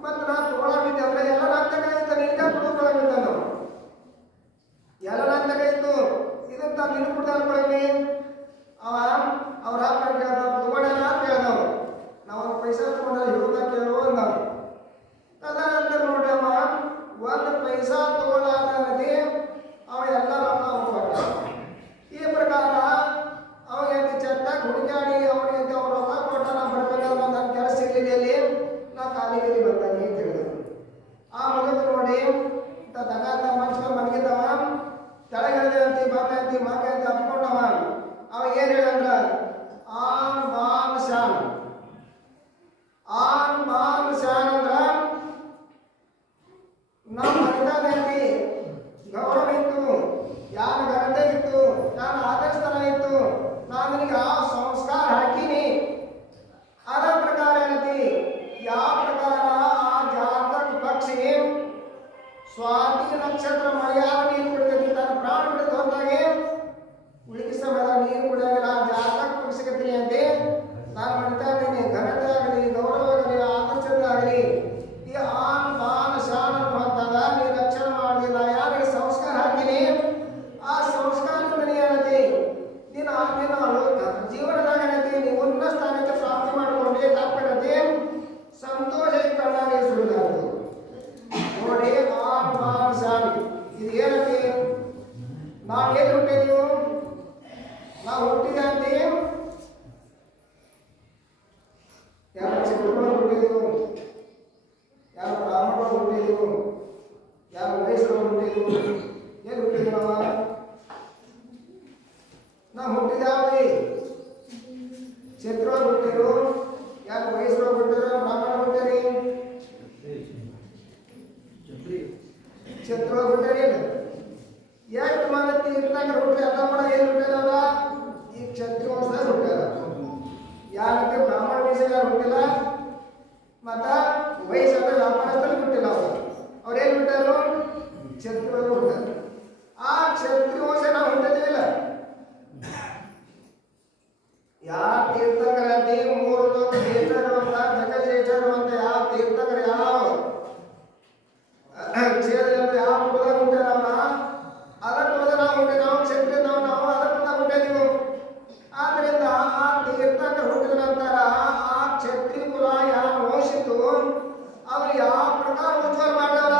ಮತ್ತು ನಾನು ತೊಗೊಳಬಿದ್ದೆ ಅಂದ್ರೆ ಎಲ್ಲ ನನ್ನ ಕೈತ ನಿನ್ಗೆ ಕುಡ್ಕೊಳ್ಳಬಿದ್ದ ನಾವು ಎಲ್ಲ ನನ್ನ ಕೈತು ಇದನ್ನ ತಾನು ನಿನ್ನ ಕುಡ್ದ ಅನ್ಕೊಳ್ಳಿ ಅವ ಅವ್ರ ಅಪ್ಪ ಕೇಳ್ದ ತಗೊಂಡೇನ ಅಂತ ಕೇಳ್ದವ್ ನಾವು ಒಂದು ಪೈಸಾ ತಗೊಂಡ ಹೇಳುದ ಕೇಳು ಅಂದವ್ ತದನಂತರ ನೋಡಿ ಅವ ಒಂದು ಪೈಸಾ ತಗೊಳ್ಳಾರದಿ ಅವ ಎಲ್ಲ ರೊಕ್ಕ ಕೊಟ್ಟ ಈ ಪ್ರಕಾರ ಅವ ಎದ್ದು ಚೆಟ್ಟಾಗಿ ಹುಡುಕಾಡಿ ಅವನಿಗೆ ಅವ್ರ ರೊಕ್ಕ ಕೊಟ್ಟ ನಾ ಬರ್ಬೇಕಾದ್ರೆ ನನ್ನ ಕೆಲಸ ಸಿಗಲಿದೆ ನಾ ಕಾಲಿಗೆ ಬರ್ತಾನೆ ಅಂತ ಹೇಳಿದ್ರು ಆ ಮಗದು ನೋಡಿ ತಗಾತ ಮಂಚ್ಕೊಂಡು ಮಲಗಿದ್ದವ ಕೆಳಗಿಳಿದೆ ಅಂತಿ ಬಾಕಂತಿ ಮಾಕಂತಿ ಹತ್ಕೊಂಡವ ಅವ ಏನು ಹೇಳಂದ್ರ ಆನ್ ಬಾನ್ ಶಾನ್ ಅಂದ್ರ ನಮ್ಮ ಮರ್ಯಾದೆ ಗೌರವ ಇತ್ತು ಯಾರ ಘನತೆ ಇತ್ತು ನಾನು ಆದರ್ಶತನ ಇತ್ತು ನಾನು ನಿನಗೆ ಆ ಸಂಸ್ಕಾರ ಹಾಕಿನಿ ಅದ ಪ್ರಕಾರ ಏನತಿ ಯಾವ ಪ್ರಕಾರ ಆ ಜಾತಕ ಪಕ್ಷಿ ಸ್ವಾತಿ ನಕ್ಷತ್ರ ಮಳೆಯಾಗ ನೀರು ಕುಡಿದೈತಿ ತನ್ನ ಪ್ರಾಣ ಬಿಡುತ್ತೆ ಹೊರತಾಗಿ ಉಳಿಕೆ ಸಮಯದ ನೀರು ಕುಡಿಯಾಗಿಲ್ಲ ಜಾತಕ ಪಕ್ಷಿಗತೀನಿ ಅಂತೆ ನಾನು ಮಾಡ್ತಾ ಇದ್ದೀನಿ ಘನತೆ ಆಗಲಿ ಗೌರವ ಆಗಲಿ ಆದರ್ಶತೆ ಆಗಲಿ ಈ ಆನ್ ಬಾನ್ ಶಾನ್ ಅನ್ನುವಂಥದ ನೀ ರಕ್ಷಣೆ ಮಾಡಲಿಲ್ಲ ಯಾರಿಗೆ ಸಂಸ್ಕಾರ ಹಾಕಿನಿ ಆ ಸಂಸ್ಕಾರ ಏನತಿ ನೀನು ಜೀವನದಾಗ ಏನತಿ ನೀವು ಉನ್ನತ ಸ್ಥಾನಕ್ಕೆ ಪ್ರಾಪ್ತಿ ಮಾಡಿಕೊಂಡೆ ತಪ್ಪಿಡತಿ ಸಂತೋಷ ಕಣ್ಣಾಗಿ ಸುಳಿದಾರದು ನೋಡಿ ಆನ್ ಬಾನ್ ಶಾನ್ ಇದು ಏನತಿ ನಾವು ಏನು ಹುಟ್ಟಿದೀವು ನಾವು ಹುಟ್ಟಿದ ಅಂತೆ ಯಾರು ಚಿಕ್ಕಮಕ್ಕಳು ಹುಟ್ಟಿದೆವು ಯಾರು ಬ್ರಾಹ್ಮಣರು ಹುಟ್ಟಿದೆವು ಯಾರು ವಯಸ್ಸರು ಹುಟ್ಟಿದೆವು ಏನು ಹುಟ್ಟಿದೆವು ನಾವು ಹುಟ್ಟಿದ ಯಾವ್ರಿ ಕ್ಷೇತ್ರವಾಗಿ ಹುಟ್ಟಿರು ಯಾರು ವಯಸ್ಸರು ಹುಟ್ಟಿದ್ರು ಬ್ರಾಹ್ಮಣ ಹುಟ್ಟಿರಿ ಕ್ಷೇತ್ರವಾಗಿ ಹುಟ್ಟಿರಿ ಎಷ್ಟು ಮಂದಿ ತೀರ್ಥಂಕರ ಹುಟ್ಟಿ ಎಲ್ಲ ಕೂಡ ಏನು ಹುಟ್ಟಿದವ್ರ ಈ ಕ್ಷತ್ರಿಯ ವಂಶದಾಗ ಹುಟ್ಟ್ಯಾರ ಯಾರಂತೆ ಬ್ರಾಹ್ಮಣ ವಯಸ್ಸಿಗಾರ ಹುಟ್ಟಿಲ್ಲ ಮತ್ತ ವಯಸ್ಸಾದ ವ್ಯಾಪಾರಸ್ಥರು ಹುಟ್ಟಿಲ್ಲ ಅವ್ರು ಏನು ಹುಟ್ಟಾರು ಕ್ಷತ್ರಿಯರು ಹುಟ್ಟಾರ ಆ ಕ್ಷತ್ರಿಯ ವಂಶ ನಾವು ಹುಟ್ಟಿದಿಲ್ಲ ಯಾವ ತೀರ್ಥಂಕರ ಅಂತೆ ಮೂರು ಲೋಕ ಶ್ರೇಷ್ಠರು ಅಂತ ಜಗಜ್ಜೇಷ್ಠರು ಅಂತ ಯಾವ ತೀರ್ಥಂಕರ ಯಾವ ಕ್ಷೇತ್ರದಿಂದ ಯಾವ ಕುಲದಾಗ ಹುಟ್ಟ್ಯಾರವನ ಅದ ಕುಲದ ನಾವು ಹುಟ್ಟಿ ನಾವು ಕ್ಷತ್ರಿಯ ನಾವು ಅದ ಕುಲದಾಗ ಹುಟ್ಟಿದೀವಿ ಆದ್ದರಿಂದ ಆ ತೀರ್ಥಂಕರ ಹುಟ್ಟಿದ ನಂತರ ಆ ಕ್ಷತ್ರಿಯ ಕುಲ ಯಾವ ವಂಶಿತ್ತು ಅವ್ರು ಯಾವ ಪ್ರಕಾರ ಉಜ್ವಲ ಮಾಡ್ಯಾರ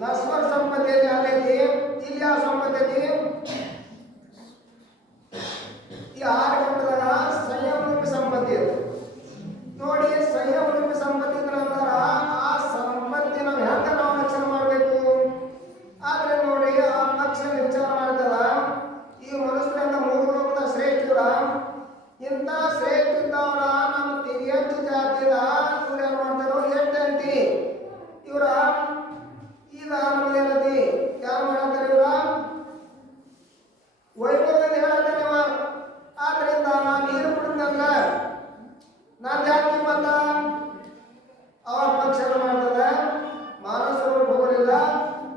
ನಶ್ವರ ಸಂಪತ್ತಿಯಲ್ಲಿ ಅಲ್ಲೈತಿ. ಇಲ್ಲಿ ಯಾವ ಸಂಪತ್ತಿ ಐತಿ? ಈ 6 ಗಂಟೆದಾಗ ಸಂಯಮ ಸಂಪತ್ತಿ ಐತಿ. ನೋಡಿ, ಸಂಯಮ ಸಂಪತ್ತಿ ನಂತರ ಆ ಸಂಪತ್ತಿ ನಾವು ಹೆಂಗ ನಾವು ರಕ್ಷಣೆ ಮಾಡಬೇಕು? ಆದ್ರೆ ನೋಡಿ, ಆ ಪಕ್ಷ ವಿಚಾರ ಮಾಡ್ತಾರ, ಈ ಮನುಷ್ಯರಿಂದ 3 ಲೋಕದ ಶ್ರೇಷ್ಠರ ಇಂಥ ಶ್ರೇಷ್ಠ ಇದ್ದವ್ರ ನಮ್ಮ ಎಷ್ಟು ಜಾತಿದ ಇವ್ರು ಏನ್ ಮಾಡ್ತಾರೋ ಎಷ್ಟು ಅಂತಿ ಇವ್ರ ಈಗ ನಮ್ದೇನತಿ ಯಾರು ಮಾಡತ್ತಾರ? ಇವ್ರ ವೈಭವದಲ್ಲಿ ಹೇಳತ್ತಾರ ಇವ. ಆದ್ರಿಂದ ನಾನು ನೀರು ಕುಡಿದ್ನಂದ್ರ ನಾನು ಜಾತಿ ಮತ್ತ ಅವ್ರ ಪಕ್ಷ ಮಾಡ್ತದ ಮಾನಸರು ಹೋಗಲಿಲ್ಲ.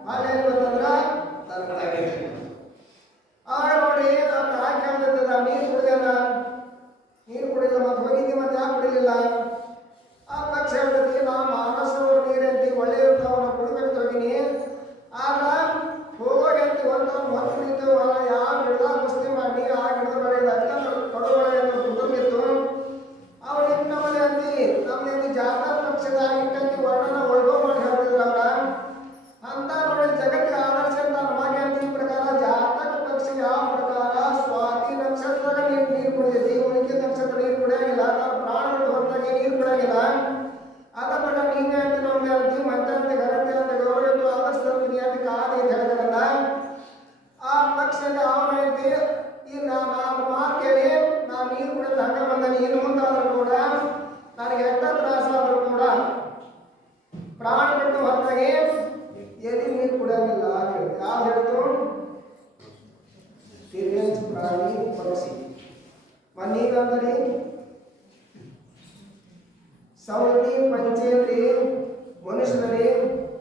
ಹಾಗೇನು ಗೊತ್ತಂದ್ರ ಆಗ ನೋಡಿ ನಮ್ಮ ಯಾಕೆ ಹೇಳ್ತದ ನೀರು ಕುಡಿದ ನೀರು ಕುಡಿಲ್ಲ ಮತ್ತೆ ಹೋಗಿದ್ದಿ ಮತ್ತೆ ಯಾಕೆ ಕುಡಿಲಿಲ್ಲ? ಆ ಪಕ್ಷ ಹೇಳ್ತತಿ ನಾವು ಮಾನಸರು ನೀರಂತಿ ಒಳ್ಳೆ ಇರ್ತಾವ ನಾವು ಕುಡಿಬೇಕು ಹೋಗಿನಿ. ಆಗ ಹೋಗೋಗಂತಿ ಒಂದು ನಿಂತು ಯಾವ ಗಿಡದ ಮುಸ್ಲಿಂ ಮಾಡಿ ಆ ಗಿಡದ ಬೆಳೆದ ಕಡುಬಳೆಯನ್ನು ಕುಟುಂಬಿತ್ತು ಅವ್ರು ನಮ್ಮನೆ ಅಂತಿ ನಮ್ಮನೆ ಜಾತ ಪಕ್ಷದ ಇಟ್ಟಂತಿ ವರ್ಣನ ವೈಭವ ಮಾಡಿ ಹೇಳ್ತಿದ್ರು ಅವ್ರ. ಅಂತ ನೋಡಿ ಜಗತ್ತಿಗೆ ಆದರ್ಶ ಅಂತ ನಮಗೆ ಅಂತ ಈ ಪ್ರಕಾರ ಜಾತಕ ಪಕ್ಷ ಯಾವ ಪ್ರಕಾರ ಸ್ವಾತಿ ನಕ್ಷತ್ರದ ನೀರು ಕುಡಿದೈತಿ, ಉಳಿಕೆ ನಕ್ಷತ್ರ ನೀರು ಕುಡಿಯಾಗಿಲ್ಲ, ನಾವು ಪ್ರಾಣಗಳು ಹೊರತಾಗಿ ನೀರು ಕುಡಿಯಾಗಿಲ್ಲ. ಅದ ಪ್ರಕಾರ ನೀನೇ ಅಂತ ನಮ್ಗೆ ಹೇಳ್ತೀವಿ ಮತ್ತೆ ಅಂತ ಗರತೆ ಅಂತ ಗೌರವ ಆದರ್ಶ ಅಂತ ಕಾದಿ ಅಂತ ಹೇಳ್ತಾರಲ್ಲ. ಆ ಪಕ್ಷದಲ್ಲಿ ಅವನ ಐತಿ ಈ ನಾನು ಮಾತು ಕೇಳಿ ನಾನು ನೀರು ಕುಡಿದ ಹಂಗ ಬಂದಾನೆ. ಇನ್ನು ಮುಂದಾದ್ರೂ ಕೂಡ ನನಗೆ ಎಷ್ಟ ತ್ರಾಸ ಆದ್ರೂ ಕೂಡ ಪ್ರಾಣ ಬಿಟ್ಟು ಹೊರತಾಗಿ ಎಲ್ಲಿ ನೀರು ಕುಡಿಯಂಗಿಲ್ಲ ಅಂತ ಹೇಳಿ ಯಾರು ಹೇಳಿದ್ರು? ಸಿರಿಯಸ್ ಪ್ರಾಣಿ ಪಕ್ಷಿ. ಮನೀಗಂದ್ರಿ ಸೌತಿ ಪಂಚೇಂದ್ರಿ ಮನುಷ್ಯರಿ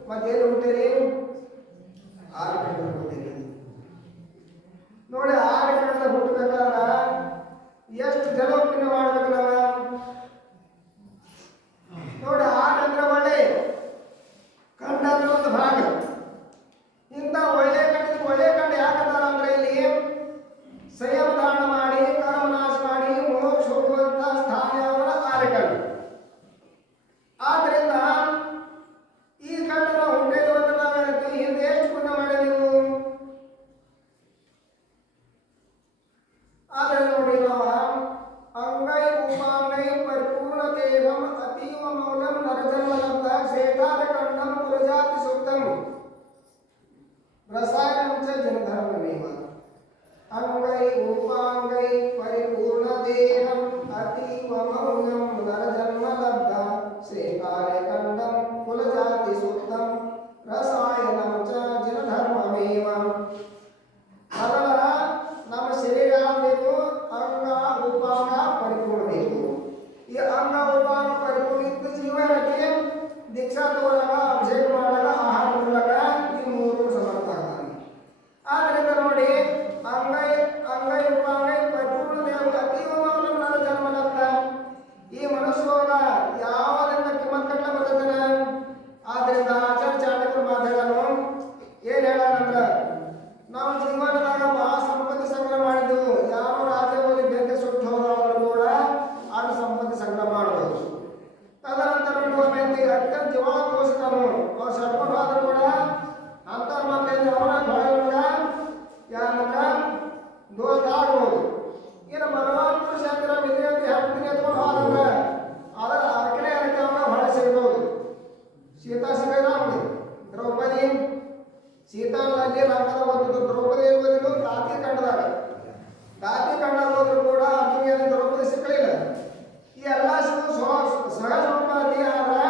ಮತ್ತೇನು ಹುಟ್ಟಿರಿ? 6 ಗಂಟೆ ಹುಟ್ಟಿರಿ. ನೋಡಿ 6 ಗಂಟೆ ಹುಟ್ಟಬೇಕಾದ್ರ ಎಷ್ಟು ಜಲೋಪನ್ನ ಮಾಡ್ಬೇಕು ನಾವು? ನೋಡಿ 6 ಅಂದ್ರೆ ಒಳ್ಳೆ ಕಂಡ ಅಂದ್ರೆ ಒಂದು ಭಾಗ. ಇಂಥ ಒಳ್ಳೆ ಕಂಡ ಯಾಕಂತಾರ ಅಂದ್ರೆ ಇಲ್ಲಿ ಸಂಯಮ ಧಾರಣ ಮಾಡಿ ಕರ್ಮನಾಶ ಮಾಡಿ ಮೋಕ್ಷ ಹೋಗುವಂತ ಸ್ಥಾನ ಯಾವನ 6 ಗಂಟೆ. ಆದ್ರಿಂದ ಈ ಗಂಟೆ ನಾವು ಹುಟ್ಟಿದ ನಾವೇನಂತೀವಿ ಹಿಂದೆ ಎಷ್ಟು ಪುಣ್ಯ ಮಾಡಿ ನೀವು? ಆದ್ರೆ ನೋಡಿ ನಾವು ಅಂಗೈ ಉಪಾಂಗೈ ಪರಿಪೂರ್ಣ ದೇಹಂ ಅತೀವ ಮೌಲ್ಯಂ ನರಜನ್ಮಲಬ್ಧ ಶ್ವೇತಾರ ಕಂಡಂ ಕುಲಜಾತಿ ಸುತ್ತಂ ರಸಾಯನಂ ಚ ಜನಧರ್ಮಮೇವ. ಅಂಗೈ ಉಪಾಂಗೈ ಪರಿಪೂರ್ಣ ದೇಹಂ ಅತೀವ ಮೌಲ್ಯಂ ನರಜನ್ಮಲಬ್ಧ ಶ್ವೇತಾರ ಕಂಡಂ ಕುಲಜಾತಿ ಸುತ್ತಂ ರಸಾಯನಂ ಚ ಜನಧರ್ಮಮೇವ. ಮೊದಲ ನಮ್ಮ ಶರೀರ ಬೇಕು, ಅಂಗ ಉಪಾಂಗ ಪರಿಪೂರ್ಣ ಬೇಕು. ಈ ಅಂಗ ಉಪಾಂಗ ಪರಿಪೂರ್ಣ ಇದ್ದು ಜೀವನಕ್ಕೆ ದೀಕ್ಷಾ ತಗೊಳ್ಳಾಗ ಅಭಿಷೇಕ ಮಾಡಾಗ ಆಹಾರ ಕೊಡಲಾಗ ಈ 3 ಸಮರ್ಥ ಆಗ್ತಾನೆ. ಆದ್ರಿಂದ ನೋಡಿ ಅಂಗೈ ಉಪಾಂಗೈ ಪರಿಪೂರ್ಣ ದೇಹ ಅತೀವ ಮೌಲ್ಯಂ ನರಜನ್ಮಲಬ್ಧ. ಈ ಮನುಷ್ಯವಾಗ ಯಾವದಿಂದ ಕಿಮ್ಮತ್ ಕಟ್ಟ ಬರ್ತದೆ? ಆದ್ರಿಂದ ಆಚಾರ್ಯ ಚಾಣಕ್ಯರು ಮಾತಾಡೋನು ಏನ್ ಹೇಳಂದ್ರ ನಾವು ಜೀವನದಾಗ ಬಹಳ ಸಂಪತ್ತಿ ಸಂಗ್ರಹ ಮಾಡಿದ್ದೆವು. ಯಾವ ರಾಜ್ಯ ಹೋಗಿ ಬೆಂಕಿ ಸುಟ್ಟು ಹೋದವರು ಕೂಡ ಆಗ ಸಂಪತ್ತಿ ಸಂಗ್ರಹ ಮಾಡಬಹುದು. ತದನಂತರ ಒಮ್ಮೆ ಅತ್ಯಂತ ಜೀವಾಕೋಶಕನು ಅವ್ರು ಸರ್ಕೊಂಡು ಹೋದ್ರು ಕೂಡ ಅಂತ ಮಕ್ಕಳಿಂದ ಅವನ ಹೊರಗ ಯಾರಂದ್ರ ದೋಷ ಆಗ್ಬೋದು. ಇನ್ನು ಬಲವಾದ ಶಂಕರ ವಿದ್ಯಾರ್ಥಿ ಹೇಳ್ತೀನಿ ಎತ್ಕೊಂಡು ಹೋದಂದ್ರ ಅದರ ಅರ್ಕನೆ ಅವನ ಹೊರ ಸಿಗ್ಬೋದು. ಸೀತಾ ಸಿಗಲ್ಲ ದ್ರೌಪದಿ ಸೀತಾನಲ್ಲಿ ರಾಮದ ಓದಿದ್ರು, ದ್ರೌಪದಿ ಓದಿದ್ರು ದಾತಿ ಕಂಡದಾಗ. ದಾತಿ ಕಂಡಾಗ ಹೋದ್ರು ಕೂಡ ಅರ್ಜುನಿಗೆ ದ್ರೌಪದಿ ಸಿಕ್ಕಲಿಲ್ಲ. ಈ ಎಲ್ಲ ಸಹಜ ರೂಪದಲ್ಲಿ ಆದ್ರೆ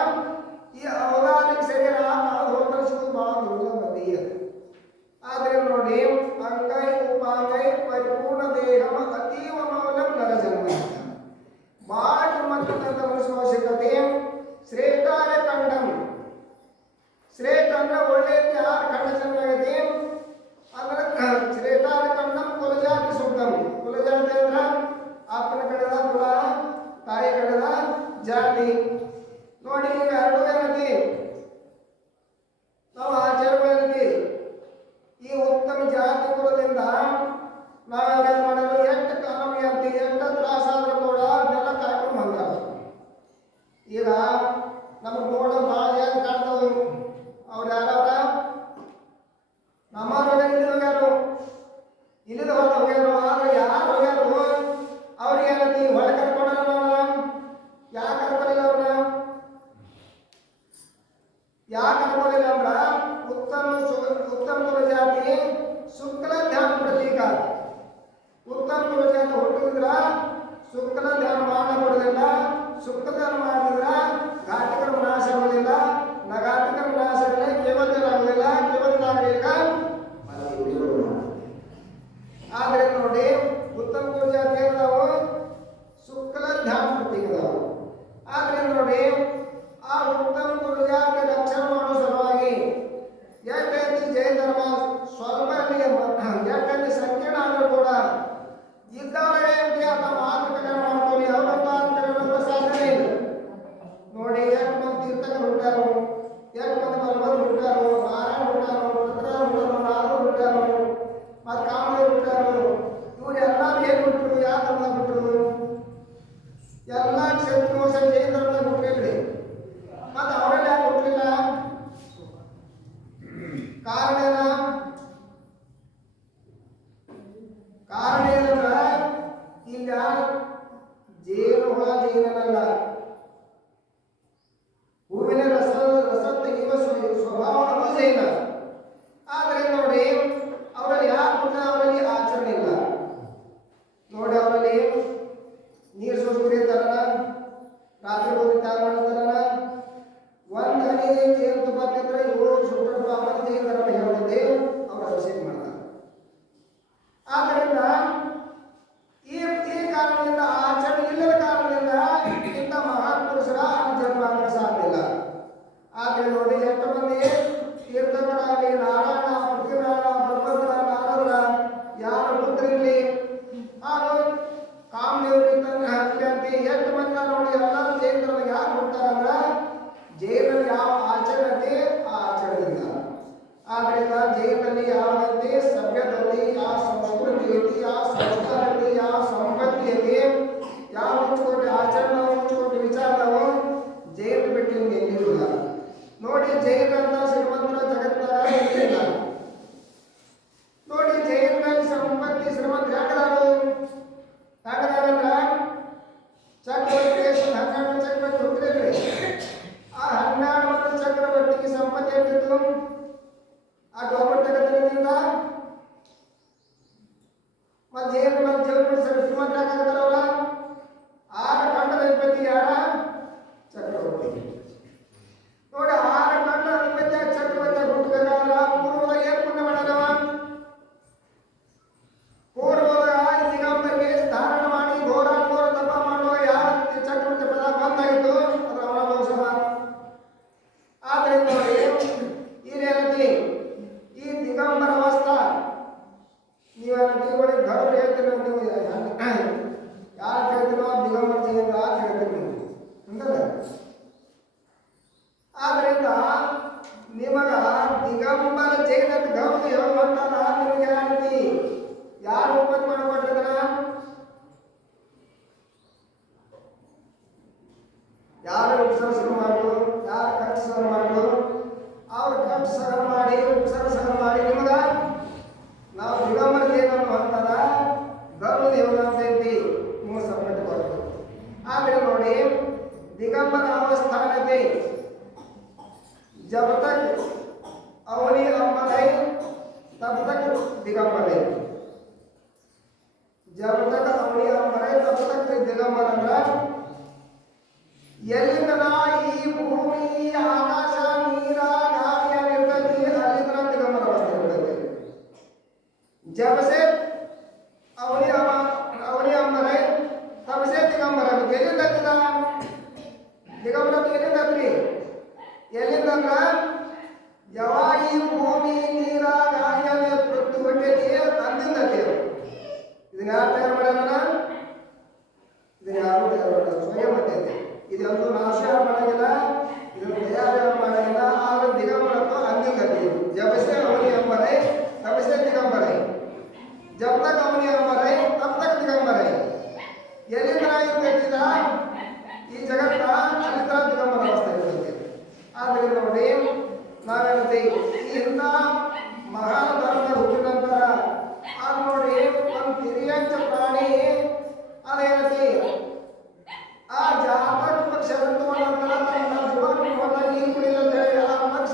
ಈ ಅವಗಾಹನೆಗೆ ಶರೀರ ಕಾಲದ ಹೋದಷ್ಟು ಬಹಳ ದುರ್ಲಭ ಅದು. ಆದ್ರೆ ನೋಡಿ ಅಂಗೈ ಉಪಾಂಗೈ ಪರಿಪೂರ್ಣ ದೇಹಂ ಅತೀವ ಮೌಲ್ಯಂ ನರಜನ್ಮ. ಬಹಳ ಕಿಮ್ಮತ್ತಿನಂತ ಮನುಷ್ಯ ಅವಶ್ಯಕತೆ. ಶ್ರೇಷ್ಠಾಯ ಕಂಡಂ, ಶ್ರೇಷ್ಠ ಅಂದ್ರೆ ಒಳ್ಳೆ 6 ಖಂಡ ಚೆನ್ನಾಗೈತಿ ಅಂದ್ರೆ ಶ್ರೇಷ್ಠಾಯ ಕಂಡಂ ಕುಲಜಾತಿ ಸುತ್ತಂ. ಕುಲಜಾತಿ ಆಗೋದಿಲ್ಲ ಅಂದ್ರ ಉತ್ತಮ ಕುಲಜಾತಿ ಶುಕ್ಲ ಧ್ಯಾನ ಪ್ರತೀಕ. ಉತ್ತಮ ಕುಲಜಾತಿ ಹುಟ್ಟಿದ್ರ ಶುಕ್ಲ ಧ್ಯಾನ ಮಾಡಬಹುದಿಲ್ಲ, ಶುಕ್ಲ ಧ್ಯಾನ ಮಾಡಿದ್ರ ಘಾತಕರ ನಾಶ ಆಗುವುದಿಲ್ಲ, ಘಾತಕರ ನಾಶ ಕೇವಲರಾಗುವುದಿಲ್ಲ, ಕೇವಲರಾಗಲಿಕ್ಕ ಆದ್ರೆ ನೋಡಿ ಉತ್ತಮ ಕುಲಜಾತಿ ನಾವು ಶುಕ್ಲ ಧ್ಯಾನ ಪ್ರತೀಕದವು. ಆದ್ರೆ ನೋಡಿ ಆ ಉತ್ತಮ ಕುಲಜಾತಿ ರಕ್ಷಣೆ ಮಾಡೋ ಸಲುವಾಗಿ ಎಷ್ಟೈತಿ ಜೈನ ಧರ್ಮ ಸ್ವಲ್ಪ ಎಷ್ಟೈತಿ ಸಂಕೀರ್ಣ ಆದ್ರೂ ಕೂಡ ಇದ್ದವರೇ ಅಂತ ಅಥವಾ ಮಾತುಕತೆ ಮಾಡ್ಕೊಳ್ಳಿ ಅವರನ್ನ ಅಂತ ಸಾಧನೆ ಇಲ್ಲ. ನೋಡಿ ಎಷ್ಟು ಮಂದಿ ತೀರ್ಥಕರು ಹುಟ್ಟಾರು, ಎಷ್ಟು ಮಂದಿ ಬಲವಂತ ಹುಟ್ಟಾರು, ನಾರಾಯಣ ಹುಟ್ಟಾರು, ರುದ್ರ ಹುಟ್ಟಾರು, ನಾರು ಹುಟ್ಟಾರು, ಮತ್ತು ಕಾಮದೇವ್ ಹುಟ್ಟಾರು. ಇವರೆಲ್ಲ ಏನು ಹುಟ್ಟರು, ಯಾವ ಧರ್ಮ ಹುಟ್ಟರು? ಎಲ್ಲ ಕ್ಷತ್ರಿಯ ಜೈನ ಧರ್ಮ ಹುಟ್ಟಿಲ್ರಿ. ಮತ್ತು ಅವರೆಲ್ಲ ಯಾಕೆ ಹುಟ್ಟಲಿಲ್ಲ? ಕಾರಣ ಏನಂದ್ರ ಈಗ ಜೇನು ಹುಳ ಜೇನಲ್ಲ, ಹೂವಿನ ರಸ ತೆಗೆಯುವ ಸ್ವಭಾವ ಜೈನ. ಆದರೆ ನೋಡಿ ಅವರಲ್ಲಿ ಯಾಕೆ ಅವರಲ್ಲಿ ಆಚರಣೆ ಇಲ್ಲ. ನೋಡಿ ಅವರಲ್ಲಿ ನೀರು ಸುರಿತಾರಲ್ಲ, ರಾತ್ರಿ ಹೋಗಿ ತ್ಯಾಗ ಮಾಡ್ತಾರಲ್ಲ, ಒಂದು ಹನಿ ಜೇನು ತುಪ್ಪ ತಿಂದ್ರೆ 7 ಸುಟ್ಟು ಪಾಪದ ಜೈನ ಧರ್ಮ ಹೇಳುತ್ತೆ, ಅವರು ಅಭಿಷೇಕ ಮಾಡ್ತಾರೆ. ಆದ್ದರಿಂದ ಈ ಕಾರಣದಿಂದ ಆಚರಣೆ ಇಲ್ಲದ ಕಾರಣದಿಂದ ಇಂಥ ಮಹಾನ್ ಪುರುಷರ ಜನ್ಮ ಆಗಲು ಸಾಧ್ಯ ಇಲ್ಲ. ಆದರೆ ನೋಡಿ ಎಷ್ಟು ಮಂದಿ ತೀರ್ಥಕರಾಗಲಿ, ನಾರಾಯಣ, ಪೃಥ್ವಿನಾರಾಯಣ, ಬ್ರಹ್ಮದ್ರ, ನಾರದ್ರ, ಯಾರ ಪುತ್ರಿರಲಿ, ಹಾಗೂ ಕಾಮದೇವ್ರಿ ತಂದ್ರೆ ಹಂಚಿ ಎಷ್ಟು ಮಂದಿ ನೋಡಿ ಎಲ್ಲರೂ ಜೈನ ಧರ್ಮ ಯಾರು ಹುಡ್ತಾರಂದ್ರ ಜೈನಲ್ಲಿ ಯಾವ ಆಚರಣೆ ಆ ಆಚರಣೆಯಿಂದ. ಆದ್ದರಿಂದ ಜೈನಲ್ಲಿ ಯಾವಂತೆ ಸಭ್ಯದಲ್ಲಿ ಯಾವ ಸಂಸ್ಕೃತಿ ಐತಿ, ಯಾವ ಸಂಸ್ಕಾರ ಐತಿ, ಯಾವ ಸಂಪತ್ತಿ ಐತಿ, ಯಾವ ಹುಚ್ಚುಕೊಟ್ಟು ಆಚರಣೆ ಹುಚ್ಚುಕೊಟ್ಟು ವಿಚಾರವು ಜೈನ ಬಿಟ್ಟು ಎಲ್ಲಿಲ್ಲ. ನೋಡಿ ಜೈನ ಅಂತ ಶ್ರೀಮಂತರ ಜಗತ್ತಾಗ ಇಲ್ಲ. ನೋಡಿ ಜೈನಲ್ಲಿ ಸಂಪತ್ತಿ ಶ್ರೀಮಂತ ಯಾಕಂದ್ರ ಚಕ್ರವರ್ತಿ 12 ಚಕ್ರವರ್ತಿ ಹುಟ್ಟಿದ್ರಿ. ಆ 12 ಚಕ್ರವರ್ತಿಗೆ ಸಂಪತ್ತಿ ಎಷ್ಟಿತ್ತು? ಆ ಗೌರ್ಮೆಂಟ್ ಜಗತ್ತಿನಿಂದ ಮತ್ತೆ ಜೈನ ಶ್ರೀಮಂತ ಯಾಕಾಗತ್ತಾರಲ್ಲ, 6 ಖಂಡದ ಅಧಿಪತಿ ಯಾರ? ಚಕ್ರವರ್ತಿ. ನೋಡಿ 6 ಖಂಡದ ಅಧಿಪತಿ ಚಕ್ರವರ್ತಿ ಹುಟ್ಟಬೇಕಾದ್ರ ಪೂರ್ವದಾಗ ಏನು ಪುಣ್ಯ ಮಾಡ್ಯಾರವ? ಪೂರ್ವದಾಗ ದಿಗಂಬರಿಗೆ ಧಾರಣ ಮಾಡಿ ಘೋರ ತಪ ಮಾಡುವಾಗ ಯಾವ ಚಕ್ರವರ್ತಿ ಪದ ಬಂದಾಗಿತ್ತು? ಅದು ಅವನ ವಂಶವ. ಆದ್ದರಿಂದ ಇದೇನತಿ ಈ ದಿಗಂಬರ ಅವಸ್ಥಾ ನೀವೇನತಿಗಳಿಗೆ ಗೌರವ ಹೇಳ್ತೀರ, ನೀವು ಯಾರು ಹೇಳ್ತೀರೋ ದಿಗಂಬರ ಜೈನ ಅಂತ ಹೇಳ್ತೀರಿ ನೀವು. ಆದ್ರಿಂದ ನಿಮಗ ದಿಗಂಬರ ಜೈನ ಗೌರವ ಹೇಳುವಂತಲ್ಲ ನಿಮಗೆ ಏನಂತಿ ಯಾರು ಉತ್ಪತ್ತಿ ಮಾಡಿಕೊಟ್ಟಿದ್ರ? ಯಾರು ಉಪಸರ್ಸನ ಮಾಡೋದು, ಯಾರು ಕಂಠಸನ ಮಾಡೋದು, ಅವ್ರು ಕಂಠಸನ ಮಾಡಿ ಉಪಸರ್ಸನ ಮಾಡಿ ನಿಮಗ ನಾವು ದಿಗಂಬರ ಜೈನ ಅಂತದ ಗೌರವ ಯೋಗ ಅಂತ ಐತಿ ನೀವು ಸಪರೇಟ್ ಕೊಡ್ತೀವಿ. ಆದ್ರೆ ನೋಡಿ ದಿಗಂಬರ अवस्थानते जब तक अवनी अमर है तब तक दिगंबर है, जब तक अवनी अमर है तब तक दिगंबर अंद्र ಎಲ್ಲಿಂದ ಈ ಭೂಮಿ ಆಕಾಶ ನೀರ ಗಾಳಿ ಇರ್ತೈತಿ ಅಲ್ಲಿಂದ ದಿಗಂಬರ ಅವಸ್ಥೆ ಇರ್ತೈತಿ. जब से अवनी अमर है तब से दिगंबर ಎಲ್ಲಿಂದ ದಿಗಂಬರ ಎಲ್ಲಿಂದ್ರಿ ಎಲ್ಲಿಂದಂದ್ರ ಯಾವಾಗ ಈ ಭೂಮಿ ನೀರ ಗಾಳಿಯಲ್ಲಿ ಪ್ರತಿ ಹೊಟ್ಟೆತಿ ಅಂದಿಂದತಿ. ಇದನ್ನ ಯಾರು ತಯಾರು ಮಾಡ್ಯಾರ? ಇದನ್ನ ಯಾರು ತಯಾರು ಮಾಡ್ಯಾರ? ಸ್ವಯಂ ಅಂತೈತಿ. ಇದೊಂದು ನಾಶ ಮಾಡಂಗಿಲ್ಲ, ಇದನ್ನು ತಯಾರು ಮಾಡಂಗಿಲ್ಲ. ಆದ್ರೆ ದಿಗಂಬರತ್ವ ಅಂದಿಂದತಿ. ಜಬಸೆ ಅವನಿ ಅಂಬರೈ ತಬಸೆ ದಿಗಂಬರೈ, जब तक अवनी अमर है तब तक दिगंबर है. ಎಲ್ಲಿಂದ ಇರ್ತೈತಿದ ಈ ಜಗತ್ತ ಅಲ್ಲಿಂದ ದಿಗಂಬರ ಅವಸ್ಥೆ ಇರ್ತೈತಿ. ಆದ್ರೆ ನೋಡಿ ನಾವೇಳ್ತೀವಿ ಇಂಥ ಮಹಾನ್ ಧರ್ಮ ಹುಟ್ಟಿದ ನಂತರ ಅದು ನೋಡಿ ಒಂದು ತಿರಿಯಂಚ ಪ್ರಾಣಿ ಅದೇನತಿ ಆ ಜಾತಕ ಪಕ್ಷ ನಂತರ ತನ್ನ ಜೀವನ ನೀರು ಕುಡಿಯುತ್ತೆ. ಆ ಪಕ್ಷ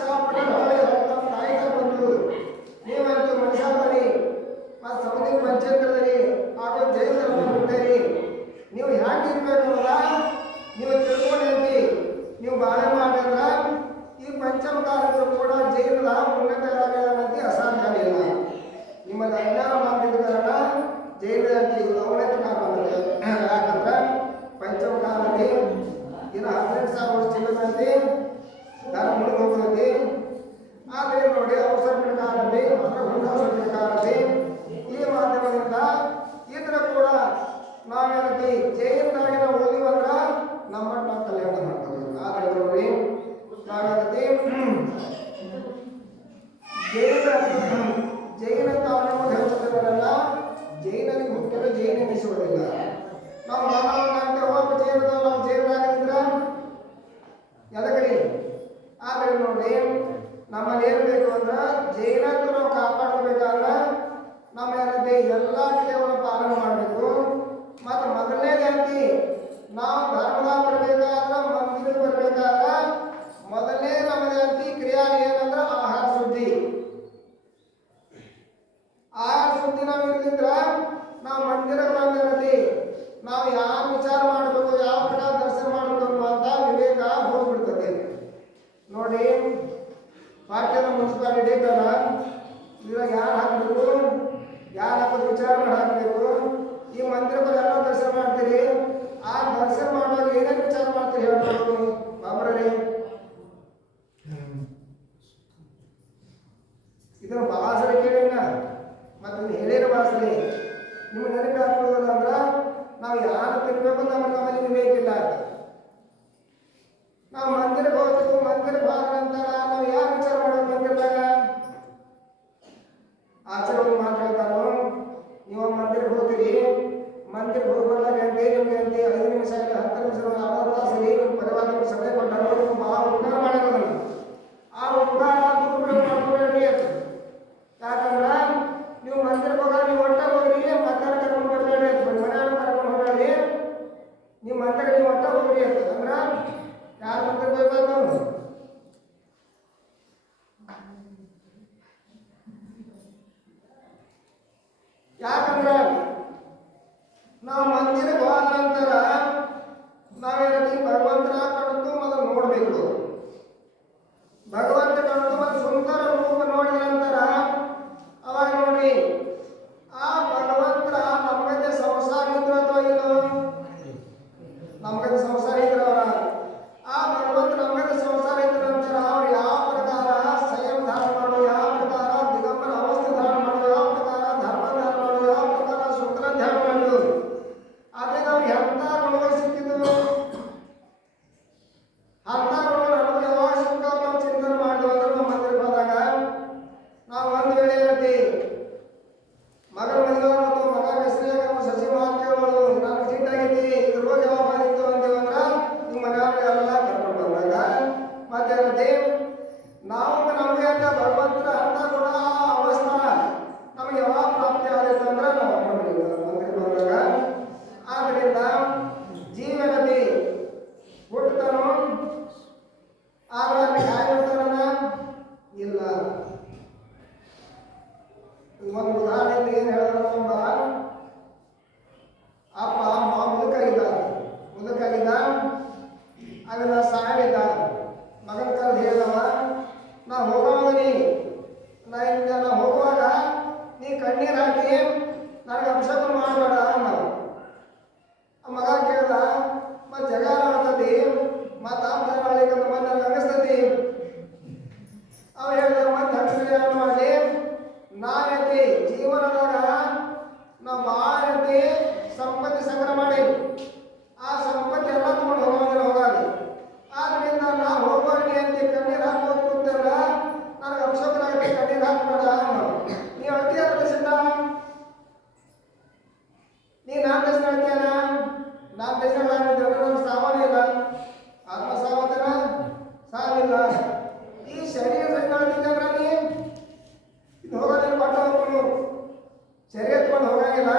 ನೋಡಿ ಅವಸರ ಬೇಕಾಗತ್ತೆ, ಅವಸರ ಬೇಕಾಗತ್ತೆ. ಈ ಮಾಧ್ಯಮದಿಂದ ಇದ್ರ ಕೂಡ ನಾವೇನಂತಿ ಜೈಲಿನಾಗಿ ನಾವು ಓದಿವಂದ್ರ ನಮ್ಮನ್ನ ನಾವು ಕಲ್ಯಾಣ ಮಾಡ್ತೀವಿ. ಆದ್ರೆ ನೋಡಿ ನಾವೇನಂತಿ ಜೈನ ತಾವು ಹೇಳ್ತಿದ್ದಾರಲ್ಲ, ಜೈನರಿಗೆ ಹುಟ್ಟಿದ್ರೆ ಜೈನ ಎನಿಸುವುದಿಲ್ಲ. ನಾವು ಮಾನವನಾಗ್ತೇವೆ, ಒಬ್ಬ ಜೈನದ ನಾವು ಜೈನರಾಗಿದ್ರ ಎದಗಲಿ. ಆದ್ರೆ ನೋಡಿ ನಮ್ಮಲ್ಲಿ ಏನ್ ಬೇಕು ಅಂದ್ರೆ ಜೈನತ್ವ ನಾವು ಕಾಪಾಡ್ಕೋಬೇಕಾದ್ರೆ ನಮ್ಮ ಏನಂತೆ ಎಲ್ಲ ಕ್ರಿಯೆಗಳನ್ನು ಪಾಲನೆ ಮಾಡಬೇಕು. ಮತ್ತು ಮೊದಲನೇದಾಗಿ ನಾವು ಧರ್ಮದಾಗ ಬರಬೇಕಾದ್ರೆ ಮಂದಿರಕ್ಕೆ ಬರಬೇಕಾದ್ರೆ ಮೊದಲನೇ ನಮ್ಮದೇ ಅಂತಿ ಕ್ರಿಯಾ ಏನಂದ್ರೆ ಆಹಾರ ಶುದ್ಧಿ. ಆಹಾರ ಶುದ್ಧಿ ನಾವು ಇರದಿದ್ರ ನಾವು ಮಂದಿರಕ್ಕೆ ಬಂದಿರತಿ ನಾವು ಯಾವ ವಿಚಾರ ಮಾಡಬೇಕು, ಯಾವ ಪ್ರಕಾರ ದರ್ಶನ ಮಾಡಬೇಕು ಅಂತ ವಿವೇಕ ಹೋಗ್ಬಿಡ್ತದೆ. ನೋಡಿ ಪಾಟ್ಯದ ಮುನ್ಸಿಪಾಲಿಟಿ ಇದ್ದಲ್ಲ, ಇವಾಗ ಯಾರು ಹಾಕಬೇಕು, ಯಾರು ಹಾಕೋದು ವಿಚಾರ ಮಾಡಿ ಹಾಕಬೇಕು. ಈ ಮಂದಿರದಲ್ಲಿ ಎಲ್ಲ ದರ್ಶನ ಮಾಡ್ತೀರಿ, ಆ ದರ್ಶನ ಮಾಡುವಾಗ ಏನೇನು ವಿಚಾರ ಮಾಡ್ತೀರಿ ಹೇಳ್ಬೋದು ಬಾಬ್ರಿ. ಇದರ ಭಾಷೆ ಕೇಳಿನ ಮತ್ತು ಹೇಳಿರೋ ಭಾಷೆ ನಿಮ್ಗೆ ನೆನಪು ಹಾಕೋದಲ್ಲ ಅಂದ್ರೆ ನಾವು ಯಾರು ತಿನ್ಬೇಕು ನಮ್ಮಲ್ಲಿ ವಿವೇಕ ಇಲ್ಲ. ನಾವು ಮಂದಿರಕ್ಕೆ ಹೋಗ್ತೀವಿ, ಮಂದಿರಕ್ಕೆ ಹೋದ ನಂತರ ನಾವು ಯಾರು ವಿಚಾರ ಮಾಡೋದು ಮಂದಿರದಾಗ ಆಚರಣೆ ಮಾತಾಡ್ತಾರೋ. ನೀವು ಮಂದಿರಕ್ಕೆ ಹೋಗ್ತೀರಿ, ಮಂದಿರಕ್ಕೆ ಹೋಗ್ಬಾರ್ದಾಗ ಅಂತ ನಿಮ್ಗೆ ಅಂತ 5 ನಿಮಿಷ 10 ನಿಮಿಷ 40 ತಾಸು ನಿಮ್ಮ ಪರಿವಾರಕ್ಕೆ ಸಮಯ ಕೊಟ್ಟಾಗ ನೀವು ಭಾಳ ಉಪಕಾರ ಮಾಡೋದಲ್ಲ. ಆ ಉಪಕಾರ ದುರುಪಯೋಗ ಮಾಡ್ಕೊಬೇಡ್ರಿ ಅಂತ. ಯಾಕಂದ್ರೆ ನೀವು ಮಂದಿರಕ್ಕೆ ಹೋಗ ನೀವು ಒಟ್ಟ ಹೋಗ್ರಿ, ಮಕ್ಕಳ ಕರ್ಕೊಂಡು ಬರಬೇಡ್ರಿ ಅಂತ, ಮನೆಯವ್ರನ್ನ ಕರ್ಕೊಂಡು ಹೋಗ್ಬೇಡ್ರಿ, ನೀವು ಮಂದಿರ ನೀವು ಒಟ್ಟ ಹೋಗ್ರಿ ಅಂತ. ಅಂದ್ರೆ ಯಾರು ಮಂದಿರಕ್ಕೆ ಹೋಗ್ಬಾರ್ದು ನಾವು. ಯಾಕಂದ್ರೆ ನಾವು ಮಂದಿರಕ್ಕೆ ಹೋದ ನಂತರ ನಾವೇನಂತೀವಿ ಭಗವಂತನ ಕಡೆದು ಮೊದಲು ನೋಡಬೇಕು. ಭಗವಂತ ಕಡೆದು ಮತ್ತು ಸುಂದರ ರೂಪ ನೋಡಿದ ನಂತರ ಅವಾಗ ನೋಡಿ ಆ ಭಗವಂತ ನಮ್ಗಂತೆ ಸಂಸಾರ ಇದ್ರು ಅಥವಾ ಇಲ್ಲೋ, ನಮ್ಗಂತೆ ಸಂಸಾರ ಇದ್ರವರ ಆ ಭಗವಂತ ನಮ್ಗಂತೆ ಸಂಸಾರ ಇದ್ರ ನಂತರ ಅವ್ರು ಯಾವ ಪ್ರಕಾರ ಸಂಯಮ ಧಾರಣ ಮಾಡೋ, ಯಾವ ಪ್ರಕಾರ ದಿಗಂಬರ ಅವಸ್ಥೆ ಧಾರಣ ಮಾಡೋ, ಯಾವ ಪ್ರಕಾರ ಧರ್ಮ ಧಾರಣ ಮಾಡೋ, ಯಾವ ಪ್ರಕಾರ ಶುಕ್ರ ಧ್ಯಾನ ಮಾಡೋದು, ಅದರಿಂದ ಅವ್ರಿಗೆ ಎಂಥ ಗುಣಗಳು ಸಿಕ್ಕಿದ್ದು. ಅಂಥ ಗುಣಗಳು ನಮಗೆ ಯಾವಾಗ ಸಿಕ್ಕಾವ ನಾವು ಚಿಂತನೆ ಮಾಡಿದ್ವಿ ಅಂದ್ರೆ ನಮ್ಮ ಮಂದಿರಕ್ಕೆ ಹೋದಾಗ ನಾವು ಒಂದು ವೇಳೆ ಏನಂತಿ ಮಗನ ಮದುವೆ ಮತ್ತು ಮಗ ಹೆಸರಿಯಾಗ ಸಸಿ ಮಾತೇಗಳು ನಾನು ಚೀಟಾಗೈತಿ ಇದು ರೋಗ ಯಾವಾಗ ಬಂದಿತ್ತು ಅಂತೀವಿ ಅಂದ್ರೆ ನಿಮ್ಮ ಮನೆಯವ್ರು ಎಲ್ಲ ಕರ್ಕೊಂಡು ಬಂದಾಗ ಮತ್ತೇನಂತಿ ನಾವು ನಮಗೆ ಅಂತ ಭಗವಂತರ ಅಂತ ಗುಣ ಅವಸ್ಥಾನ ನಮಗೆ ಯಾವಾಗ ಪ್ರಾಪ್ತಿ ಆಗುತ್ತೆ ಅಂದ್ರೆ ನಾವು ಮಂದಿರಕ್ಕೆ ಬಂದಾಗ. ಆದ್ದರಿಂದ ಜೀವನದಿ ಹುಟ್ಟುತ್ತಾನೋ ಆದ್ರೆ ಅಲ್ಲಿ ಕಾಯಿರ್ತಾನ ಇಲ್ಲ. ಒಂದು ಉದಾಹರಣೆ ಏನು ಹೇಳಿದ್ರಂತ, ಅಪ್ಪ ಮುದುಕಾಗಿದ್ದ ಅದನ್ನ ಸಾಯಿದ್ದ. ಮಗನ ಕರೆದು ಹೇಳಿದವ, ನಾ ಹೋಗೋದನಿ, ನಾ ಹೋಗುವಾಗ ನೀ ಕಣ್ಣೀರು ಹಾಕಿ ನನಗೆ ಅಭಿಷೇಕ ಮಾಡಬೇಡ ನಾವು. ಆ ಮಗ ಕೇಳ್ದ, ಮತ್ತು ಜಗ ಆಗ್ತತಿ ಮತ್ತು ಆ ಮಾಡ್ಲಿಕ್ಕೆ ಮತ್ತೆ ನನಗೆ ಅನಿಸ್ತತಿ. ಅವ ಹೇಳಿದ ಮತ್ತೆ ಹಂಗಲಿ ಮಾಡಿ ನಾನೈತಿ ಜೀವನದಾಗ ನಾವು ಭಾಳ ಸಂಪತ್ತಿ ಸಂಗ್ರಹ ಮಾಡಿ ಆ ಸಂಪತ್ತಿ ಎಲ್ಲ ತಗೊಂಡು ಹೋಗಾಗಿ. ಆದ್ರಿಂದ ನಾ ಹೋಗೋರಿಗೆ ಅಂತ ಕಣ್ಣೀರು ಹಾಕೋದು ಕೂತಲ್ಲ ನನಗೆ ಅಭಿಷೇಕರಾಗಿ ಕಣ್ಣೀರು ಹಾಕಬೇಡ. ನೀವು ಅತಿ ದರ್ಶನ ನೀ ನಾನ್ ದರ್ಶನ ಹೇಳ್ತೀಯನ, ನಾನ್ ದರ್ಶನ ನನಗೆ ಸಾಮಾನ್ಯ ಇಲ್ಲ, ಆತ್ಮ ಸಾವತನ ಸಾವಿಲ್ಲ. ಈ ಶರೀರ ಹೇಳ್ತಿದ್ದಂದ್ರ ನೀ ಇದು ಹೋಗೋದಿಲ್ಲ, ಪಟ್ಟ ಹೋಗ್ಕೊಂಡು ಶರೀರ ತಗೊಂಡು ಹೋಗಂಗಿಲ್ಲ.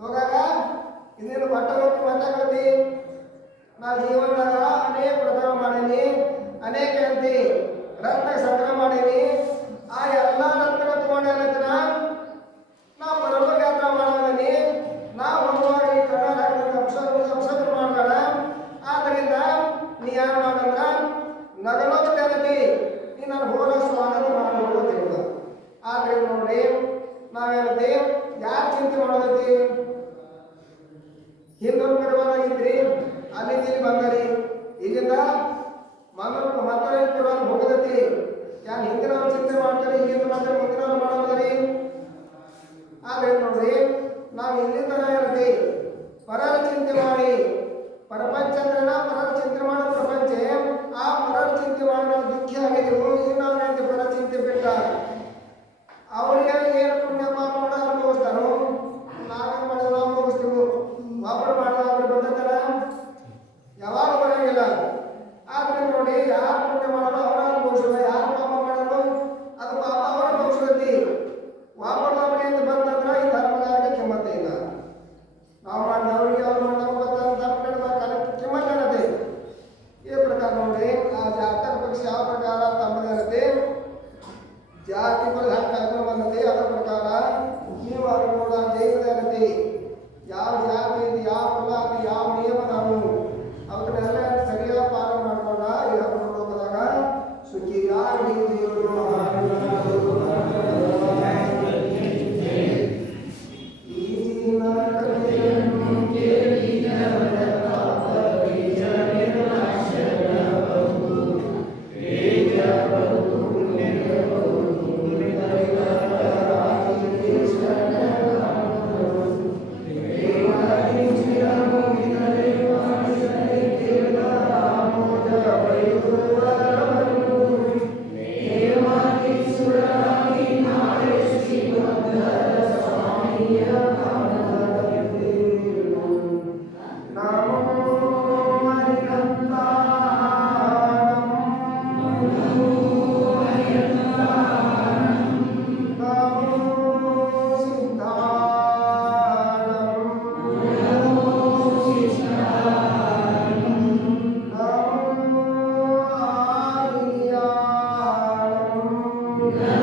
ಹೋಗಾಗ ಇನ್ನೇನು ಪಟ್ಟ ಹೋಗಿ ಮಾತಾಡ್ತಿ. ನಾ ಜೀವನದಾಗ ಅನೇಕ ಪ್ರಧಾನ ಮಾಡೀನಿ, ಅನೇಕ ಅಂತಿ ರತ್ನ ಸಂಗ್ರಹ ಮಾಡೀನಿ. ಆ ಎಲ್ಲ ರತ್ನ ತಗೊಂಡು ಏನಂತ ನಾ ಪರಲೋಕ ಯಾತ್ರಾ ಮಾಡೋದೀನಿ. ನಾ ಹೋಗುವಾಗ ಈ ಕನ್ನಡ ಅಪ್ಸರ ಮಾಡಬೇಡ. ಆದ್ದರಿಂದ ನೀ ಯಾರು ಮಾಡಂದ್ರ ನಗಲೋಕ ಏನತಿ ನೀ ನಾನು ಹೋಗ ಸ್ವಾಗತ ಮಾಡಬಹುದು ಅಂತ ಹೇಳುದ. ಆದ್ರೆ ನೋಡಿ ನಾವೇನತಿ ಯಾರು ಚಿಂತೆ ಮಾಡೋದೈತಿ, ಹಿಂದೊಂದು ಕಡೆವಾಗಿದ್ರಿ ಅಲ್ಲಿ ಇಲ್ಲಿ ಬಂದರಿ, ಇಲ್ಲಿಂದ ಮತ್ತೊಂದು ಕೊಡೋದು ಹೋಗದೈತಿ. ಯಾರು ಹಿಂದಿನ ಚಿಂತೆ ಮಾಡ್ತಾರೆ, ಈಗಿಂದ ಮತ್ತೆ ಮುಂದಿನ ಮಾಡೋದ್ರಿ. ಆದ್ರೆ ನೋಡ್ರಿ, ನಾವು ಇಲ್ಲಿ ತರ ಇರ್ತೀವಿ, ಪರರ ಚಿಂತೆ ಮಾಡಿ ಪ್ರಪಂಚ ಅಂದ್ರೆ ಪರರ ಚಿಂತೆ ಮಾಡೋ ಪ್ರಪಂಚ. ಆ ಪರರ ಚಿಂತೆ ಮಾಡಿ ನಾವು ದುಃಖಿ ಆಗಿದ್ದೀವಿ. ಇನ್ನೊಂದು ಪರ ಚಿಂತೆ ಬಿಟ್ಟ ಅವರಿಗೆ ಏನು ಪುಣ್ಯ ಪಾಪ ಕೂಡ ಅನುಭವಿಸ್ತಾನು. ನಾವೇನು ಮಾಡಿದ್ರೆ ನಾವು ಅನುಭವಿಸ್ತೀವಿ, ಒಬ್ಬರು ಮಾಡಿದ್ರೆ ಅವ್ರು ಬರ್ತೈತಾರ, ಯಾವಾಗ ಬರೋಂಗಿಲ್ಲ. ಆದ್ರೆ ನೋಡಿ, ಯಾರು ಪುಣ್ಯ ಮಾಡೋದು ಅವರ ಅನುಭವಿಸೋದು, ಯಾರು ಪಾಪ ಮಾಡೋದು ಅದು ಪಾಪ ಅವರ ಅನುಭವಿಸ್ತೈತಿ. ವಾಪಸ್ ಅವರಿಂದ ಬಂದಂದ್ರೆ ಈ ಧರ್ಮಗಾರಿಗೆ ಕಿಮ್ಮತ್ತೆ ಇಲ್ಲ. ನಾವು ಮಾಡಿದ ಅವರಿಗೆ ಅವ್ರು ಮಾಡಿದ ಕಿಮ್ಮತ್ ಅನ್ನತ್ತೆ. ಈ ಪ್ರಕಾರ ನೋಡಿ, ಆ ಜಾತಕ ಪಕ್ಷ ಯಾವ ಪ್ರಕಾರ ತಮ್ಮದೇ ಇರುತ್ತೆ, ಜಾತಿ ಬಗ್ಗೆ ಹ್ಯಾಂಗೆ ಕರ್ಕೊಂಡು ಬಂದತೆ ಅದರ ಪ್ರಕಾರ ನೀವು ಅದು ನೋಡ ಜೈವದ ಇರುತ್ತೆ. ಯಾವ ಜಾತಿ ಇದು, ಯಾವ ಕುಲ ಅದು, ಯಾವ ನಿಯಮ ನಾವು ಅವನ್ನೆಲ್ಲ ಸರಿಯಾಗಿ ಪಾಲನೆ ಮಾಡ್ಕೊಂಡ ಈ ಲೋಕದಾಗ ಸುಖಿಯಾಗಿ Yeah.